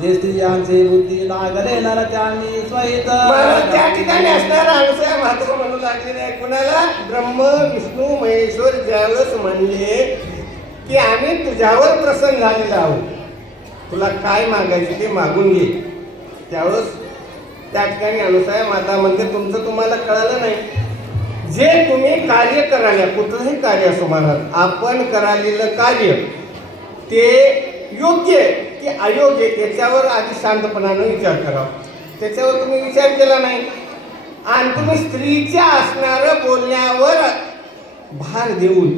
जे स्त्रियांचे बुद्धी लागले नर त्यांनी स्वहित महाराज त्या ठिकाणी असणारा अनुसूया माता म्हणू लागलेले आहे कुणाला? ब्रह्म विष्णू महेश्वर ज्यावेळेस म्हणले की आम्ही तुझ्यावर प्रसन्न झालेलो आहोत, तुला काय मागायचे ते मागून घे. त्यावेळेस त्या ठिकाणी अनुसूया माता म्हणते तुमचं तुम्हाला कळालं नाही. जे तुम्ही कार्य कराल्या, कुठलंही कार्य असो महाराज, आपण करालेलं कार्य ते योग्य की अयोग्य त्याच्यावर आधी शांतपणानं विचार करावा. त्याच्यावर तुम्ही विचार केला नाही आणि तुम्ही स्त्रीच्या असणारं बोलण्यावर भार देऊन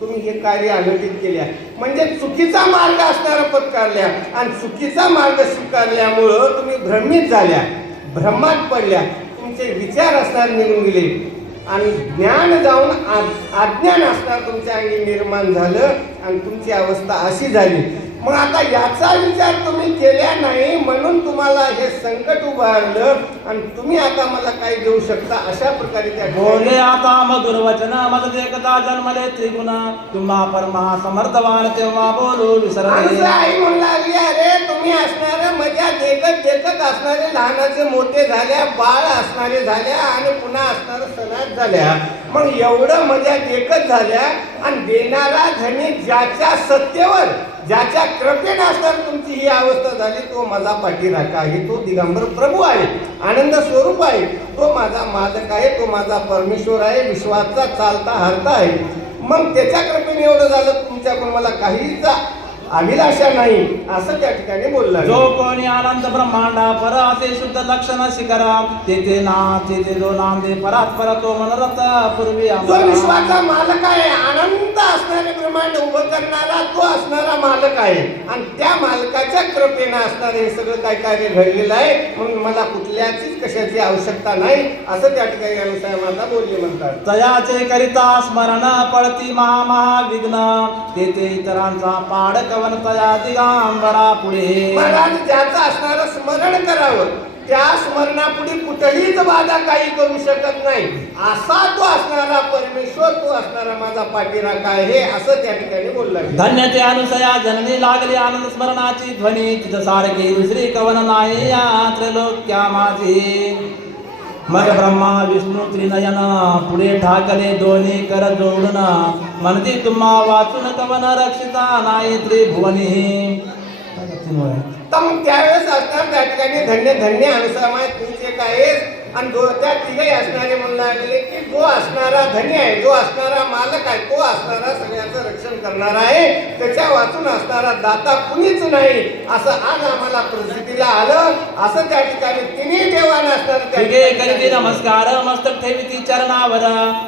तुम्ही हे कार्य अघटित केल्या म्हणजे चुकीचा मार्ग असणारा पत्करल्या आणि चुकीचा मार्ग स्वीकारल्यामुळं तुम्ही भ्रमित झाल्या, भ्रमात पडल्या, तुमचे विचार असणार निघून गेले आणि ज्ञान जाऊन अज्ञान असणार तुमच्या अंगी निर्माण झालं आणि तुमची अवस्था अशी झाली. मग आता याचा विचार तुम्ही केल्या नाही म्हणून तुम्हाला हे संकट उभारलं आणि तुम्ही आता मला काय देऊ शकता अशा प्रकारे त्या बोले आता मधुर वचन मद देखता जन्मले त्रिगुण तुम्हा परमा समर्थवान तेव्हा बोलू विसरले. आई म्हणू लागली अरे तुम्ही असणारे मजा देखत देखत असणारे लहानाचे मोठे झाल्या, बाळ असणारे झाल्या आणि पुन्हा असणारे सणात झाल्या. मग एवढं मजा देखत झाल्या आणि देणारा धनी ज्याच्या सत्तेवर ज्याच्या कृपेने असणार तुमची ही अवस्था झाली तो माझा पाठीराखा आहे, तो दिगंबर प्रभू आहे, आनंद स्वरूप आहे, तो माझा मालक आहे, तो माझा परमेश्वर आहे, विश्वाचा चालता हरता आहे. मग त्याच्या कृपेने एवढं झालं, तुमच्याकडून मला काहीच अभिलाषा नाही असं त्या ठिकाणी बोलला. जो कोणी आनंद ब्रह्मांडा पर असे शुद्ध लक्षण शिकरा तेथे ना तेथे जो नाम दे परात्पर तो मनरथ पूर्वी जो विश्वाचा मालक आहे, आनंद असणारे ब्रह्मांड उभं करणारा तो असणारा मालक आहे आणि त्या मालकाच्या कृपेने असणारे हे सगळं काय कार्य घडलेलं आहे. म्हणून मला कुठल्याचीच कशाची आवश्यकता नाही असं त्या ठिकाणी अनुसूया माता बोलली म्हणतात. तयाचे करिता स्मरण पळती महाविघ्न तेथे इतरांचा पाड कवनतया दिगांबरा पुढे. महाराज ज्याचं असणारं स्मरण करावं त्या स्मरणापुढे कुठलीच बाधा काही करू शकत नाही असा तो असणारा परमेश्वर, तो असणारा माझा पाठीराखा आहे असं त्या ठिकाणी बोलला. धन्य ते अनुसया जननी लागली आनंद स्मरणाची ध्वनी तिथं सारखी दुसरी कवन नाही या त्रैलोक्या माझी. मग ब्रह्मा विष्णू त्रिनयन पुढे ठाकले दोन्ही कर जोडून म्हणती तुम्हा वाचून कवन रक्षिता नाही त्रिभुवनी. तर मग त्यावेळेस असणार त्या ठिकाणी धन्य धन्य अनुसूया माता तुमचे काय आणि त्या तिघही असणारे म्हणून लागले की जो असणारा धन्य आहे, जो असणारा मालक आहे, तो असणारा सगळ्यांचं रक्षण करणारा आहे, त्याच्या वाचून असणारा दाता कुणीच नाही असं आज आम्हाला परिस्थितीला आलं. असं त्या ठिकाणी तिन्ही देवाने असणार नमस्कार मस्तक ठेविती चरणावर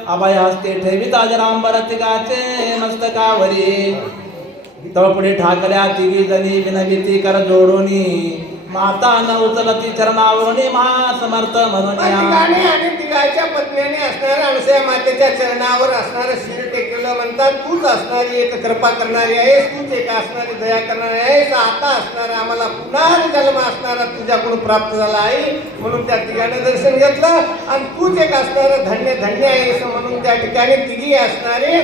अभय हस्ते ठेवित अजरांबर तिघाचे मस्तकावरी. तव पुढे ठाकल्या तिघी जणी विनविती कर जोडोनी माता न उचलती चरणावरून महासमर्थ म्हणून आणि तिघाच्या पत्नीने असणाऱ्या अनुसूया मातेच्या चरणावर असणारं शिर टेकलं सगळं म्हणतात तूच असणारी एक कृपा करणारी आहेस, तूच एक असणारी दया करणारी आहेस, आता असणारा आम्हाला पुन्हा जन्म असणारा तुझ्याकडून प्राप्त झाला आहे. म्हणून त्या ठिकाणी दर्शन घेतलं आणि तूच एक असणारं धन्य धन्य आहेस म्हणून त्या ठिकाणी तिघी असणारे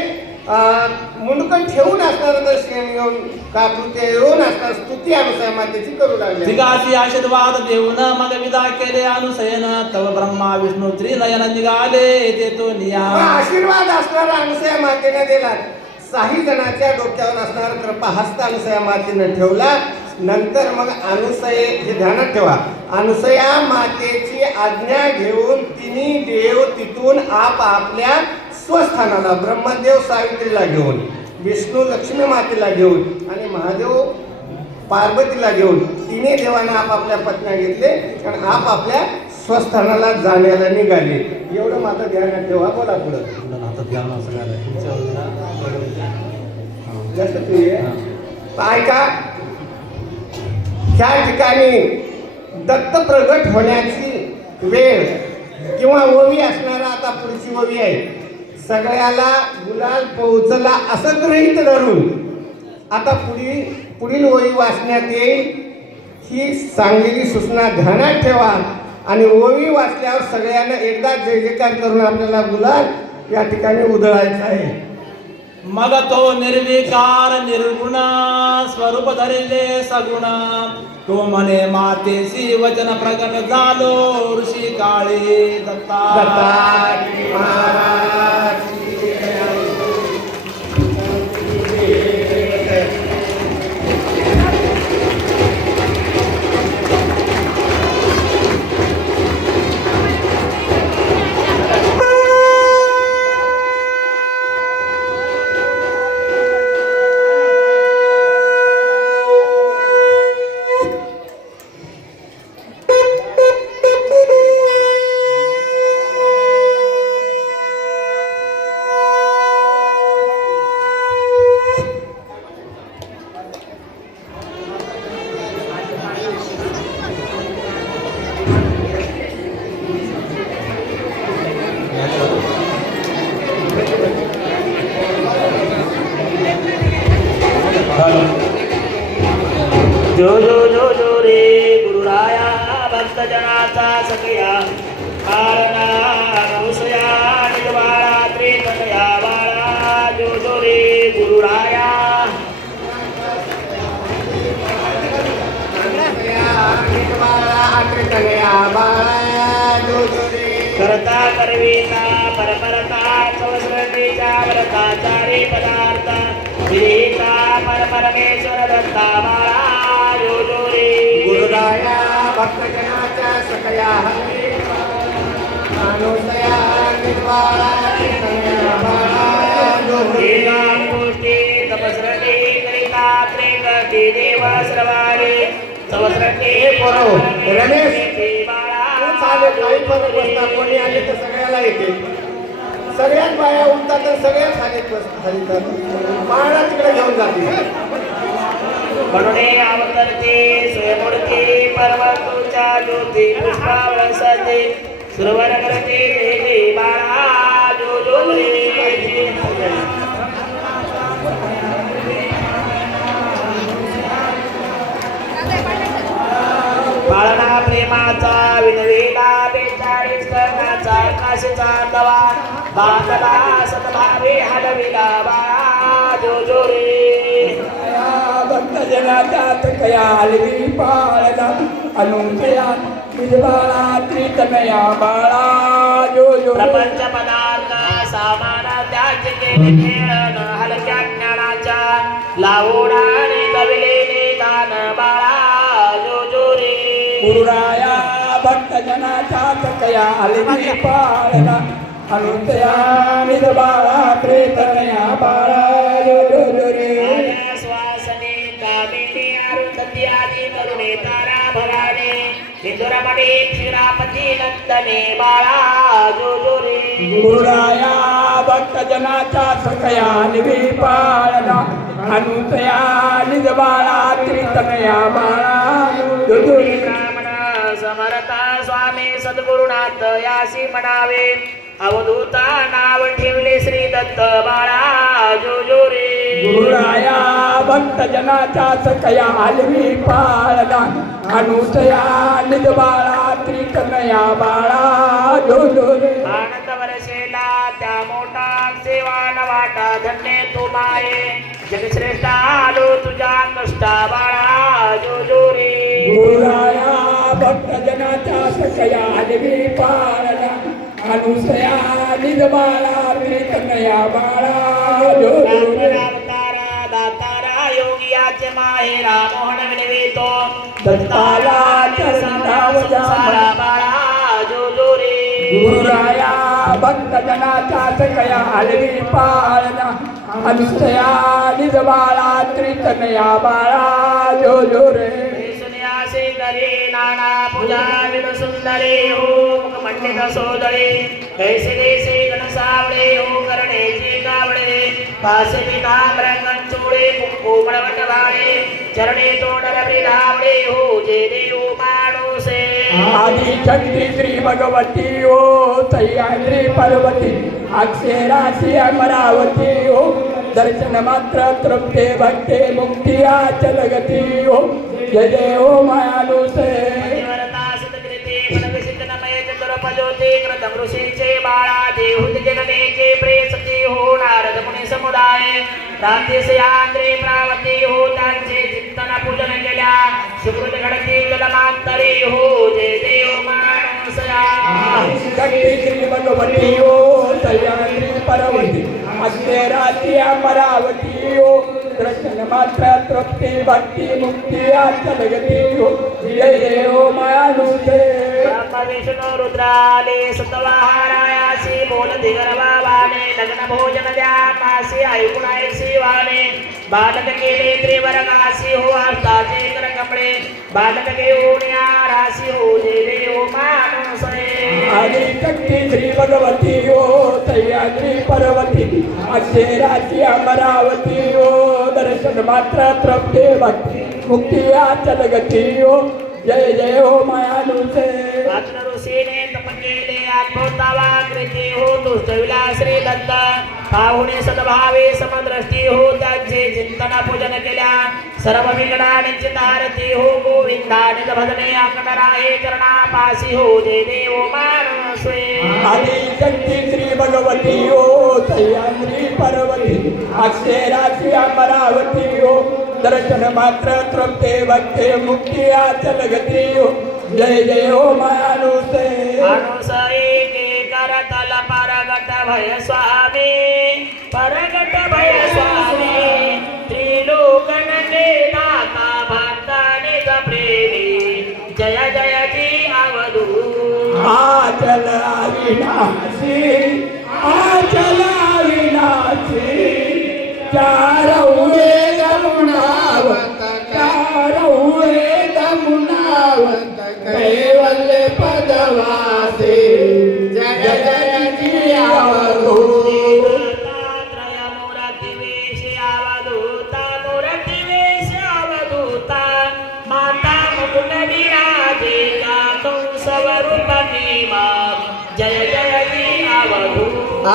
मुंडकं ठेवून असणारं दर्शन घेऊन काकृत्य येऊन असणार स्तुती अनुसया मातेची करू लागली. तिघाशी आशीर्वाद देऊन मग विदा केले अनुसयन तव ब्रह्मा विष्णू त्रिनयन निघाले ते तो निया. आशीर्वाद असणारा अनुसया मातेने दिला. 6 जणांच्या डोक्यावर असणारा कृपा हस्त अनुसया मातेने ठेवला. नंतर मग अनुसये हे ध्यानात ठेवा, अनुसया मातेची आज्ञा घेऊन तिन्ही देव तिथून आपल्या स्वस्थानाला ब्रह्मदेव सावित्रीला घेऊन, विष्णू लक्ष्मी मातेला घेऊन आणि महादेव पार्वतीला घेऊन तिन्ही देवांना आपापल्या पत्न्या घेतले आणि आपापल्या स्वस्थानाला जाण्याला निघाले. एवढं मात्र ध्यानात ठेवा. बोला पुढं. जास्त ऐका, त्या ठिकाणी दत्त प्रगट होण्याची वेळ किंवा ओवी असणारा आता पुढची ओवी आहे. सगळ्याला गुलाल पोहोचला असं गृहीत धरून आता पुढील ओवी वाचण्यात येईल. ही सांगलेली सूचना ध्यानात ठेवा आणि ओवी वाचल्यावर सगळ्यांना एकदा जय जयकार करून आपल्याला गुलाल या ठिकाणी उधळायचा आहे. मग तो निर्विकार निर्गुण स्वरूप धरिले सगुण तो म्हणे मातेशी वचन प्रगट झालो ऋषी काळे दत्ता. दत्ताजी महाराज जो जो जो जो रे गुरुराया भक्त जनाचा सखया कारणा नवसया निजवाळा त्रिकटया बाळा. जो जो रे गुरुराया करता करविता परपरता चवसरणीच्या व्रताचारी पदार्थ विहिता परमेश्वर दत्ता बाळा. जो जो रे गुरुराया भक्तजनाच्या सकया हरी अनुसया निर्वाळा त्रिकटया बाळा. जो एका गोष्टी तपस्रणी करिता त्रिकटी देव सर्वाणी चवसरणी बरोबर. रमेश, बाळा. चालेल, काही फरक बसता. कोणी आले तर सगळ्याला येते. सगळ्यात बाया उठतात तर सगळ्याच हातात बाळा तिकडे घेऊन जाते. म्हणून अवतरते स्वयंमूर्ती पर्वतोच्या ज्योती पुष्पावळ सते सुरवर करते हे बाळा. जो जो रे बाळना प्रेमाचा विनवेला 42 कर्णाचा काशीचा तवा बांधला सतभावे हलविला बाळा. जो जो रे भक्तजनाच्या तकया हलवी पाळला अनुसया निजबाळा त्रितनया बाळा. जो जो प्रपंच पदार्थ सामान त्याचे केले खेळण हलक्या ज्ञानाच्या लावूडाने गविले निदान बाळा. जो जो रे गुरुराया भक्तजनाच्या तकया हलवी पाळला अनुसया निजबाळा त्रितनया बाळा. जो जो रे श्वासने कामिनी अरुंधती आदी करुणे तारा भराने हिंदुरमणे क्षीरापती नंदने बाळा. जो जो रे गुरुराया भक्तजनाच्या सकया निवी पाळला अनुसया निजबाळा त्रितनया बाळा. जो जो रे ब्राह्मण समर्थ स्वामी सद्गुरुनाथ यासी म्हणावे अवधूता नाव ठेवले श्री दत्त बाळा. जो रे गुरुराया भक्तजनाचा सकया आलवी पाळला अनुसया निज बाळा त्रिकनया बाळा जो रे आनंद वरसेला त्या मोठा सेवा न वाटा धन्य तू माये जगश्रेष्ठ आलो तुझ्या कष्टा बाळा जो रे गुरुराया भक्तजनाचा सकया आलवी पाळला अनुसया निज बाळा त्रिकनया बाळा जो रे अवतारा दातारा योगियाचे माहेरा मोहन विनवितो दत्ताला चरणाव संसारा बाळा जो रे गुरुराया भक्तजनाचा सकया आलवी पाळला अनुसया निज बाळा त्रिकनया बाळा जो रे सुन्यासी करी नाना पूजा विद सुंदरी हो मुखमंडित सोदरी कैसे देसे गणसावळे हो करणेची गावळे पासे पितांबर कंचोळे कुंकुमळवट वाळे चरणे तोडर ब्रिधावळे हो जे देव माणूसे आदि शक्ति श्री भगवती हो सह्याद्री पर्वती अक्षरासी अमरावती हो दर्शन मात्र तृप्ते भक्ते मुक्ती आचल गती हो जय जय हो मायालु से बाळा देहुत जगनेचे प्रेसती हो नारद मुनी समुदाय रात्रीसे आंद्रे प्रावती हो त्यांचे चिंतन पूजन केल्या सुकृत घडती जलमांतरी हो जय देव मानसया शक्ति श्री भगवती हो सह्याद्री पर्वती अक्षरासी अमरावती हो दर्शन मात्र तृप्ति भक्ति मुक्ति आचल गती हो जय जय हो मायालु से ब्रह्म विष्णु रुद्राले सतवाहारायासी बोलती गर्भावाने लग्न भोजन ध्यानासी ऐकुणायसी वाणे बालक केले त्रिवर्गासी हो आस्ताचे कर कपडे बालक घेऊन रासी हो जय देव मानसये आदि शक्ति श्री भगवती हो सह्याद्री पर्वती अक्षरासी अमरावती हो दर्शन मात्र तृप्ति भक्ति मुक्ति आचल गती हो जय जय हो मायालु से अत्र ऋषीने तप केले अद्भुतावा कृती हो दुष्ट विलास श्री दत्त पाहुणे सद्भावे समदृष्टी हो त्यांचे चिंतन पूजन केल्या सर्व विघ्नांची तारती हो गोविंदाने भजने अकटराहे चरणापासी हो जय देव मानस्वे आदि शक्ति श्री भगवती हो सह्याद्री पर्वती अक्षरासी अमरावती हो दर्शन मात्र तृप्ते भक्ते मुक्ति आचल गती हो जय जय हो मायालु से अनुसये के करतल परगट भय स्वामी परगट भय स्वामी त्रिलोकन के नाथा भक्ताने प्रेमी जय जय जी अवधू आचल अविनाशी आचल अविनाशी चार वेद मुनावत चार वेद मुनावत कैवल्य पदवासे जय जय जी अवधू त्रय मूर्ति वेश अवधूता मूर्ति वेश अवधूता माता मुकुट विराजे गातुं स्वरूप नीमा जय जय जी अवधू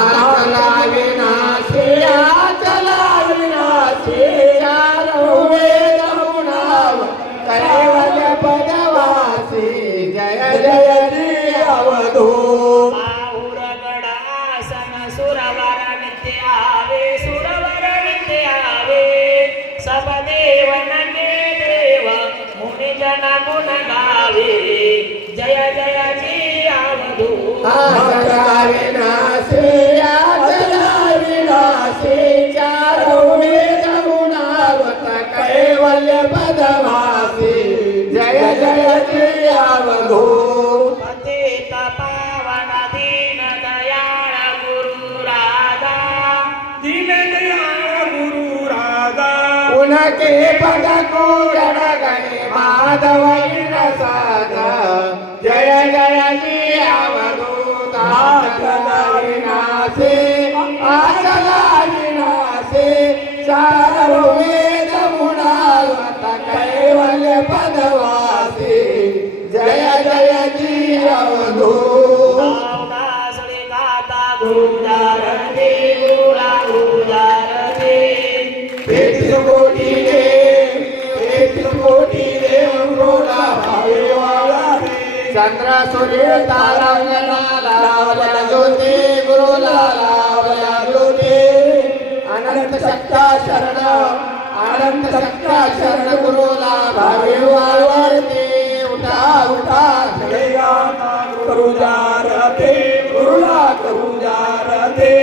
आचल अविनाशी आचल अविनाशी चार वेद मुनावत कैवल्य पदवासी जय जय जी अवधू आहुरगड आसन सुरवर नित्य आवे सुरवर नित्य आवे सब देव नगे देव मुनि जन गुण गावे जय जय जी अवधू आचल अविनाशी आचल अविनाशी चार वेद मुनावत कैवल्य पदवासी जय जय जी अवधू पतित पावन दीन दयाळ गुरु राधा दीन दयाळ गुरु राधा उनके पद को गणे माधव साधा जय जय जी अवधूत आचल अविनाशी आचल अविनाशी चार वेद मुनावत कैवल्य पदवासी जय जय जी अवधू दासरे गाता गुरुजारती गुरा गुरुजारती चंद्र सूर्य तारांगणा लावल्या ज्योती गुरुला लावल्या ज्योती अनंत शक्ता शरण अनंत शक्ता शरण गुरुला भावी वाळवरती उठा उठा सगळे गाता करू जारते गुरुला करू जारते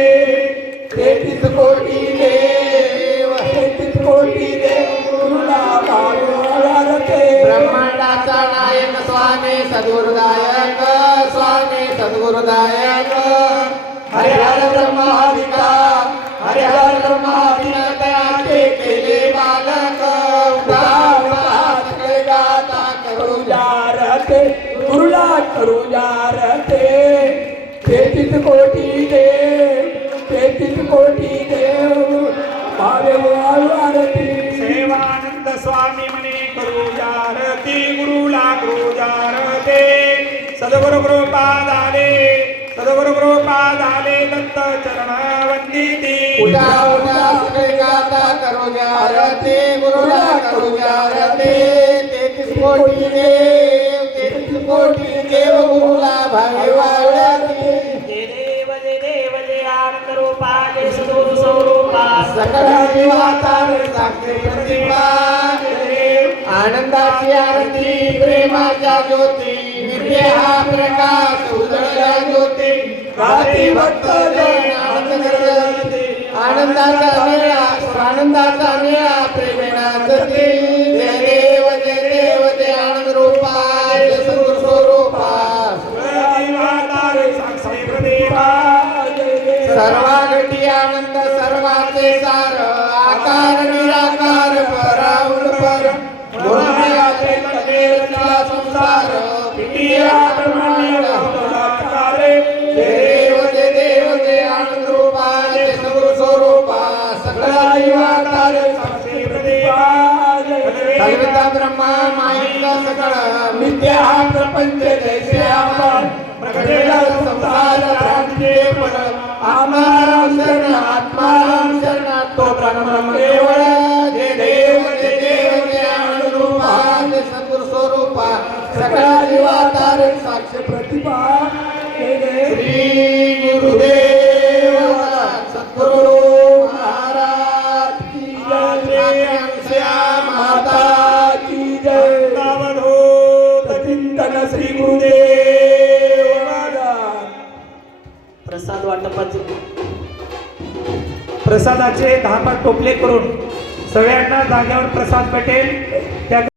33 कोटी देव 33 कोटी देव गुरुला भावते ब्रह्मांडाचा नायक स्वामी सद्गुरुदायक स्वामी सद्गुरुदायक हरिहर ब्रह्माविका हरिहर ब्रह्माविका दयाचे केले बालक उठा उठा सगळे गाता करू जारते गुरुला करू जारते 33 कोटी देव 33 कोटी देव भावे वाळवरती सेवानंद स्वामी म्हणे करू जारती गुरुला करू जारते सद्गुरु कृपाद आले सद्गुरु कृपाद आले दत्त चरण वंदिती उठा उठा सगळे गाता करू आरती गुरुला करू आरती 33 कोटी देव 33 कोटी देव गुरुला भावी वाळवरती जय देव आनंद रूपा जय सद्गुरु स्वरूपा सकळ जीवाचा साक्षी प्रतिभा आनंदाची आरती प्रेमाच्या ज्योती नित्य हा प्रकाश उजळल्या ज्योती गाती भक्त जन आनंद करते आनंदाचा मेळा प्रेमे नाचते जय देव जय आनंद रूपा जय सद्गुरु स्वरूपा साक्षी प्रतिभा सर्वागती आनंद सर्वाचे सार आकार निराकार पराऊर पर गुरुदेवाचे तत्वेला संसार पिटिया ब्रह्मांड भक्तारे जय देव जय आनंद रूपा जय सद्गुरु स्वरूपा सगळा जीवाकार साक्षी प्रतिभा भगवता ब्रह्मा माहित सकळ नित्य हा प्रपंच जैसे आपण प्रगटेला संसार राज्य पण आत्माराम शरण तो ब्रह्म केवळ जय देव जय आनंद रूपा जय सद्गुरु स्वरूपा सकळा जीवातार साक्ष प्रतिभा श्री गुरुदेव सद्गुरु महाराज की जय श्याम माता की जय चिंतन श्री गुरुदेव महाराज प्रसाद वाटपाचे प्रसादाचे 10 टोपले करून सगळ्यांना जागेवर प्रसाद भेटेल त्या